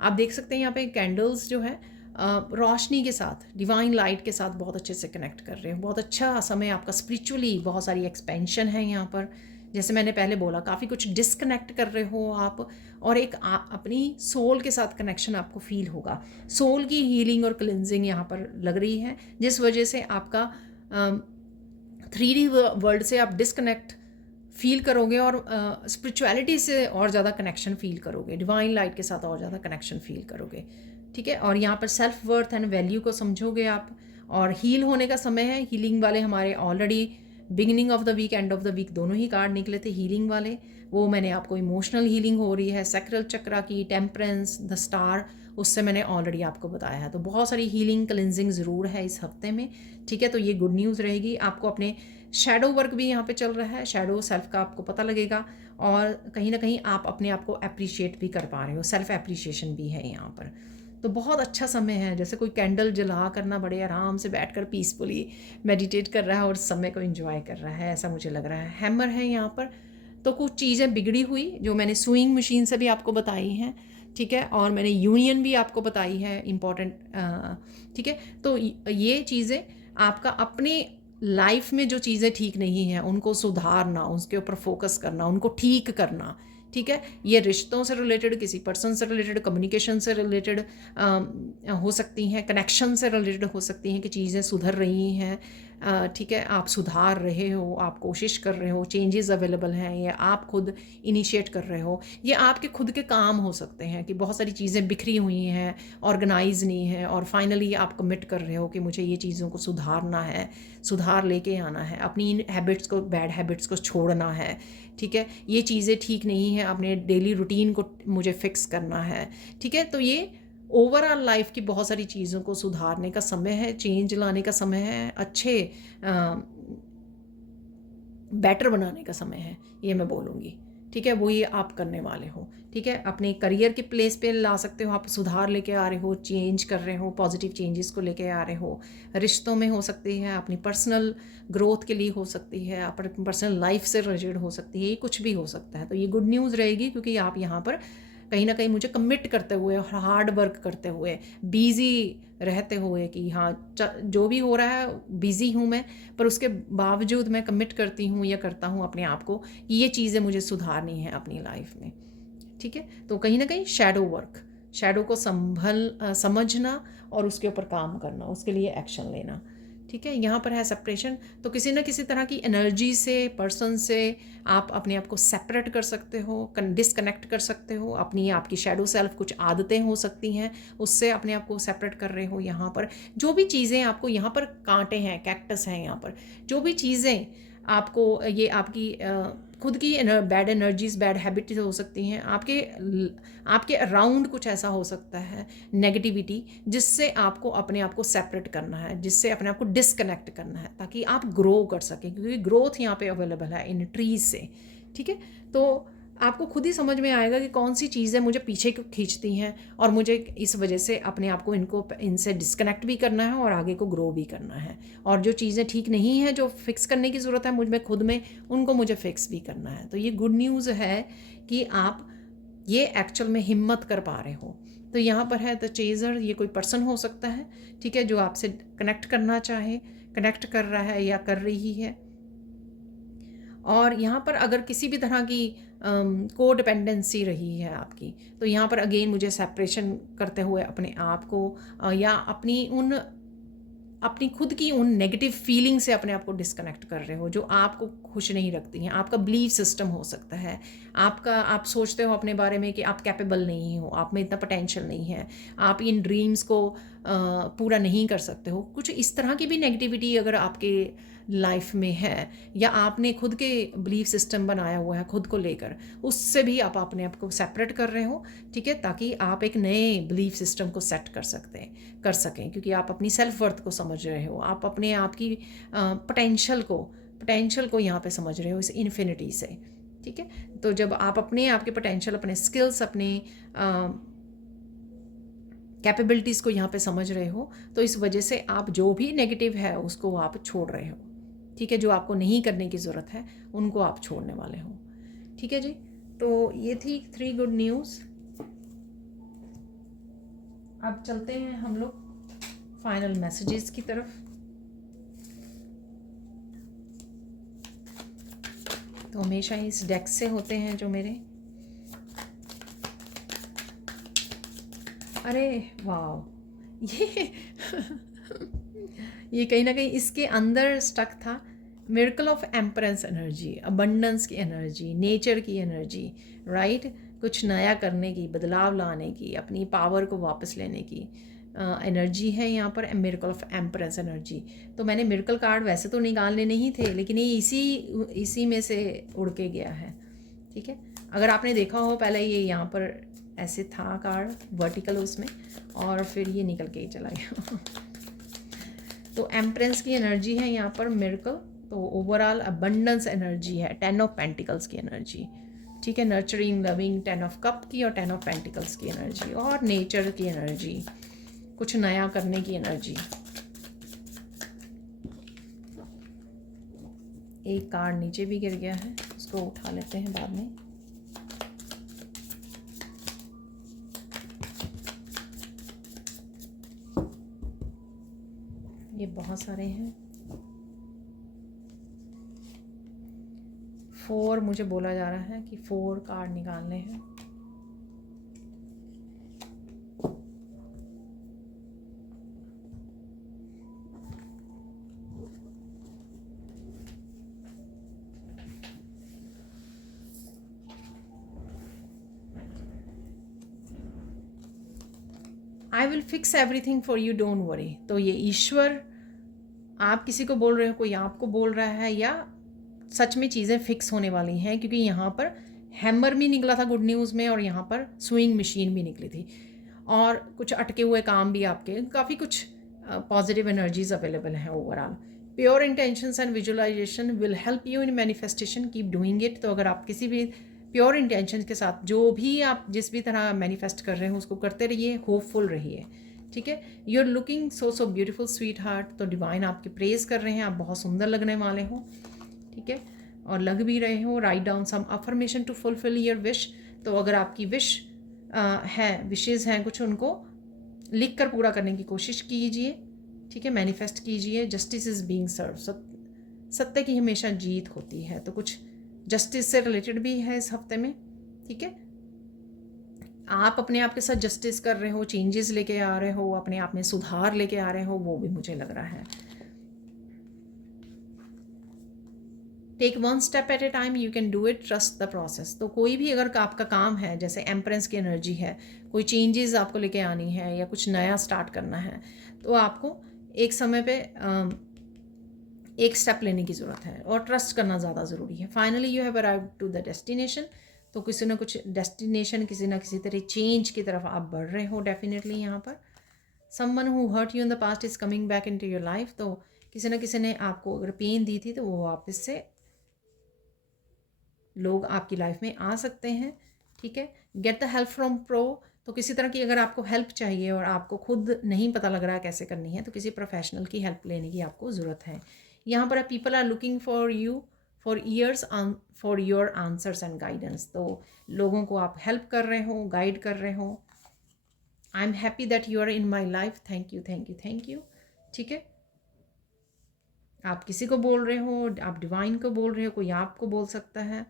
आप देख सकते हैं यहाँ पे कैंडल्स जो है रोशनी के साथ, डिवाइन लाइट के साथ बहुत अच्छे से कनेक्ट कर रहे हो। बहुत अच्छा समय आपका स्पिरिचुअली, बहुत सारी एक्सपेंशन है यहाँ पर। जैसे मैंने पहले बोला, काफ़ी कुछ डिस्कनेक्ट कर रहे हो आप, और एक अपनी सोल के साथ कनेक्शन आपको फील होगा। सोल की हीलिंग और क्लिनजिंग यहाँ पर लग रही है, जिस वजह से आपका 3D वर्ल्ड से आप डिस्कनेक्ट फील करोगे, और स्पिरिचुअलिटी से और ज़्यादा कनेक्शन फील करोगे, डिवाइन लाइट के साथ और ज़्यादा कनेक्शन फील करोगे, ठीक है। और यहाँ पर सेल्फ वर्थ एंड वैल्यू को समझोगे आप, और हील होने का समय है। हीलिंग वाले हमारे already beginning of the week, end of the week दोनों ही कार्ड निकले थे हीलिंग वाले। वो मैंने आपको इमोशनल हीलिंग हो रही है, सैक्रल चक्रा की, टेम्परेंस, द स्टार, उससे मैंने ऑलरेडी आपको बताया है। तो बहुत सारी हीलिंग क्लिनजिंग ज़रूर है इस हफ्ते में, ठीक है। तो ये गुड न्यूज़ रहेगी। आपको अपने शैडो वर्क भी यहाँ पे चल रहा है, शैडो सेल्फ का आपको पता लगेगा, और कहीं ना कहीं आप अपने आप को अप्रिशिएट भी कर पा रहे हो, सेल्फ अप्रिशिएशन भी है यहाँ पर। तो बहुत अच्छा समय है, जैसे कोई कैंडल जला करना, बड़े आराम से बैठकर पीसफुली मेडिटेट कर रहा है और समय को एंजॉय कर रहा है, ऐसा मुझे लग रहा है। हैमर है यहाँ पर, तो कुछ चीज़ें बिगड़ी हुई जो मैंने सुइंग मशीन से भी आपको बताई हैं, ठीक है, और मैंने यूनियन भी आपको बताई है इम्पॉर्टेंट, ठीक है। तो ये चीज़ें आपका अपने लाइफ में जो चीज़ें ठीक नहीं हैं उनको सुधारना, उसके ऊपर फोकस करना, उनको ठीक करना, ठीक है। ये रिश्तों से रिलेटेड, किसी पर्सन से रिलेटेड, कम्युनिकेशन से रिलेटेड हो सकती हैं, कनेक्शन से रिलेटेड हो सकती हैं कि चीज़ें सुधर रही हैं, ठीक है, आप सुधार रहे हो, आप कोशिश कर रहे हो, चेंजेस अवेलेबल हैं, या आप खुद इनिशिएट कर रहे हो, ये आपके खुद के काम हो सकते हैं कि बहुत सारी चीज़ें बिखरी हुई हैं, ऑर्गेनाइज नहीं है, और फाइनली आप कमिट कर रहे हो कि मुझे ये चीज़ों को सुधारना है, सुधार लेके आना है, अपनी इन हैबिट्स को, बैड हैबिट्स को छोड़ना है। ठीक है, ये चीज़ें ठीक नहीं है, अपने डेली रूटीन को मुझे फिक्स करना है। ठीक है, तो ये ओवरऑल लाइफ की बहुत सारी चीज़ों को सुधारने का समय है, चेंज लाने का समय है, अच्छे बेटर बनाने का समय है, ये मैं बोलूँगी। ठीक है, वो ये आप करने वाले हो। ठीक है, अपने करियर के प्लेस पे ला सकते हो, आप सुधार लेके आ रहे हो, चेंज कर रहे हो, पॉजिटिव चेंजेस को लेके आ रहे हो। रिश्तों में हो सकती है, अपनी पर्सनल ग्रोथ के लिए हो सकती है, अपनी पर्सनल लाइफ से रिलेटेड हो सकती है, ये कुछ भी हो सकता है। तो ये गुड न्यूज़ रहेगी, क्योंकि आप यहाँ पर कहीं ना कहीं मुझे कमिट करते हुए, हार्ड वर्क करते हुए, बिजी रहते हुए कि हाँ जो भी हो रहा है बिज़ी हूँ मैं, पर उसके बावजूद मैं कमिट करती हूँ या करता हूँ अपने आप को कि ये चीज़ें मुझे सुधारनी है अपनी लाइफ में। ठीक है, तो कहीं ना कहीं शैडो वर्क, शैडो को समझना और उसके ऊपर काम करना, उसके लिए एक्शन लेना। ठीक है, यहाँ पर है सेपरेशन, तो किसी न किसी तरह की एनर्जी से, पर्सन से आप अपने आप को सेपरेट कर सकते हो, डिसकनेक्ट कर सकते हो। अपनी आपकी शैडो सेल्फ, कुछ आदतें हो सकती हैं, उससे अपने आप को सेपरेट कर रहे हो। यहाँ पर जो भी चीज़ें आपको, यहाँ पर कांटे हैं, कैक्टस हैं, यहाँ पर जो भी चीज़ें आपको, ये आपकी खुद की बैड एनर्जीज, बैड हैबिट्स हो सकती हैं, आपके अराउंड कुछ ऐसा हो सकता है नेगेटिविटी, जिससे आपको अपने आप को सेपरेट करना है, जिससे अपने आप को डिसकनेक्ट करना है, ताकि आप ग्रो कर सकें, क्योंकि ग्रोथ यहाँ पे अवेलेबल है इन ट्रीज से। ठीक है, तो आपको खुद ही समझ में आएगा कि कौन सी चीज़ें मुझे पीछे खींचती हैं, और मुझे इस वजह से अपने आप को इनसे डिस्कनेक्ट भी करना है और आगे को ग्रो भी करना है। और जो चीज़ें ठीक नहीं हैं, जो फिक्स करने की ज़रूरत है मुझ में खुद में, उनको मुझे फिक्स भी करना है। तो ये गुड न्यूज़ है कि आप ये एक्चुअल में हिम्मत कर पा रहे हो। तो यहाँ पर है द चेज़र, ये कोई पर्सन हो सकता है, ठीक है, जो आपसे कनेक्ट करना चाहे, कनेक्ट कर रहा है या कर रही है। और यहाँ पर अगर किसी भी तरह की को डिपेंडेंसी रही है आपकी, तो यहाँ पर अगेन मुझे सेपरेशन करते हुए अपने आप को या अपनी खुद की उन नेगेटिव फीलिंग से अपने आप को डिस्कनेक्ट कर रहे हो, जो आपको खुश नहीं रखती हैं। आपका बिलीफ सिस्टम हो सकता है, आप सोचते हो अपने बारे में कि आप कैपेबल नहीं हो, आप में इतना पोटेंशियल नहीं है, आप इन ड्रीम्स को पूरा नहीं कर सकते हो। कुछ इस तरह की भी नेगेटिविटी अगर आपके लाइफ में है, या आपने खुद के बिलीफ सिस्टम बनाया हुआ है खुद को लेकर, उससे भी आप अपने आप को सेपरेट कर रहे हो। ठीक है, ताकि आप एक नए बिलीफ सिस्टम को सेट कर सकें, क्योंकि आप अपनी सेल्फ वर्थ को समझ रहे हो, आप अपने आप की पोटेंशियल को यहाँ पे समझ रहे हो इस इन्फिनिटी से। ठीक है, तो जब आप अपने आप के पोटेंशियल, अपने स्किल्स, अपने कैपेबिलिटीज़ को यहाँ पे समझ रहे हो, तो इस वजह से आप जो भी नेगेटिव है उसको आप छोड़ रहे हो। ठीक है, जो आपको नहीं करने की ज़रूरत है उनको आप छोड़ने वाले हो। ठीक है जी, तो ये थी 3 गुड न्यूज़। अब चलते हैं हम लोग फाइनल मैसेजेस की तरफ। तो हमेशा इस डेक से होते हैं जो मेरे, अरे वाह, ये कहीं ना कहीं इसके अंदर स्टक था। मिरेकल ऑफ एम्परेंस एनर्जी, अबंडेंस की एनर्जी, नेचर की एनर्जी, राइट, कुछ नया करने की, बदलाव लाने की, अपनी पावर को वापस लेने की एनर्जी है यहाँ पर, मिरेकल ऑफ एम्परेंस एनर्जी। तो मैंने मिरेकल कार्ड वैसे तो निकालने नहीं थे, लेकिन ये इसी में से उड़ के गया है। ठीक है, अगर आपने देखा हो पहले, ये यहाँ पर ऐसे था कार्ड वर्टिकल उसमें, और फिर ये निकल के ही चला गया। तो एम्प्रेंस की एनर्जी है यहाँ पर मिरेकल, तो ओवरऑल अबंडेंस एनर्जी है, 10 ऑफ पेंटिकल्स की एनर्जी। ठीक है, नर्चरिंग, लविंग, 10 ऑफ कप की और 10 ऑफ पेंटिकल्स की एनर्जी, और नेचर की एनर्जी, कुछ नया करने की एनर्जी। एक कार्ड नीचे भी गिर गया है, उसको उठा लेते हैं बाद में। ये बहुत सारे हैं। 4 मुझे बोला जा रहा है कि 4 कार्ड निकालने हैं। I will fix everything for you, don't worry. तो ये ईश्वर आप किसी को बोल रहे हो, कोई आपको बोल रहा है, या सच में चीज़ें फिक्स होने वाली हैं, क्योंकि यहाँ पर हैमर भी निकला था गुड न्यूज़ में, और यहाँ पर स्विंग मशीन भी निकली थी, और कुछ अटके हुए काम भी आपके, काफ़ी कुछ पॉजिटिव एनर्जीज अवेलेबल हैं overall. Pure intentions and visualisation will help you in manifestation, keep doing it. तो अगर आप किसी भी प्योर इंटेंशन के साथ जो भी आप जिस भी तरह मैनिफेस्ट कर रहे हो उसको करते रहिए, होपफुल रहिए, ठीक है। You are looking so beautiful sweetheart. तो डिवाइन आपकी प्रेज कर रहे हैं, आप बहुत सुंदर लगने वाले हो, ठीक है, और लग भी रहे हो। Write down some affirmation to fulfil your wish. तो अगर आपकी विश है, विशेज़ हैं कुछ, उनको लिख कर पूरा करने की कोशिश कीजिए, ठीक है, मैनिफेस्ट कीजिए। जस्टिस इज़ बीइंग सर्व, सत्य की हमेशा जीत होती है। तो कुछ जस्टिस से रिलेटेड भी है इस हफ्ते में, ठीक है। आप अपने आप के साथ जस्टिस कर रहे हो, चेंजेस लेके आ रहे हो, अपने आप में सुधार लेके आ रहे हो, वो भी मुझे लग रहा है। Take one step at a time, you can do it, trust the process. तो कोई भी अगर आपका काम है, जैसे एम्प्रेंस की एनर्जी है, कोई चेंजेस आपको लेके आनी है या कुछ नया स्टार्ट करना है, तो आपको एक समय पे एक स्टेप लेने की ज़रूरत है, और ट्रस्ट करना ज़्यादा ज़रूरी है। Finally you have arrived to the destination. तो किसी न कुछ डेस्टिनेशन, किसी ना किसी तरह चेंज की तरफ आप बढ़ रहे हो डेफिनेटली। यहाँ पर someone who hurt you in the past is coming back into your life. तो किसी न किसी ने आपको अगर पेन दी थी, तो वो वापस से लोग आपकी लाइफ में आ सकते हैं, ठीक है। Get the help from pro. तो किसी तरह की अगर आपको हेल्प चाहिए और आपको खुद नहीं पता लग रहा कैसे करनी है, तो किसी प्रोफेशनल की हेल्प लेने की आपको ज़रूरत है। यहाँ पर people are looking for you for years for your answers and guidance. तो लोगों को आप हेल्प कर रहे हो, गाइड कर रहे हो। I am happy that you are in my life, thank you thank you thank you, ठीक है। आप किसी को बोल रहे हो, आप डिवाइन को बोल रहे हो, कोई आपको बोल सकता है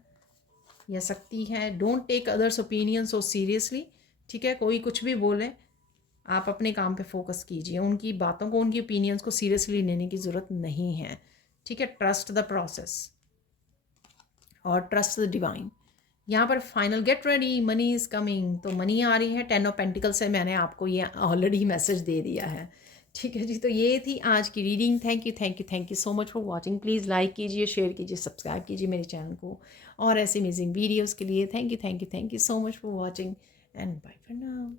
या सकती है। Don't take others opinion so seriously, ठीक है। कोई कुछ भी बोले, आप अपने काम पे फोकस कीजिए, उनकी बातों को, उनकी ओपिनियंस को सीरियसली लेने की ज़रूरत नहीं है, ठीक है। ट्रस्ट द प्रोसेस और ट्रस्ट द डिवाइन। यहाँ पर final get ready, money is coming. तो मनी आ रही है। 10 ऑफ पेंटिकल से मैंने आपको ये ऑलरेडी मैसेज दे दिया है, ठीक है जी। तो ये थी आज की reading. Thank you thank you thank you so much for watching. Please like कीजिए, शेयर कीजिए, सब्सक्राइब कीजिए मेरे चैनल को, और ऐसे अमेजिंग वीडियोज़ के लिए thank you so much for watching, and bye for now.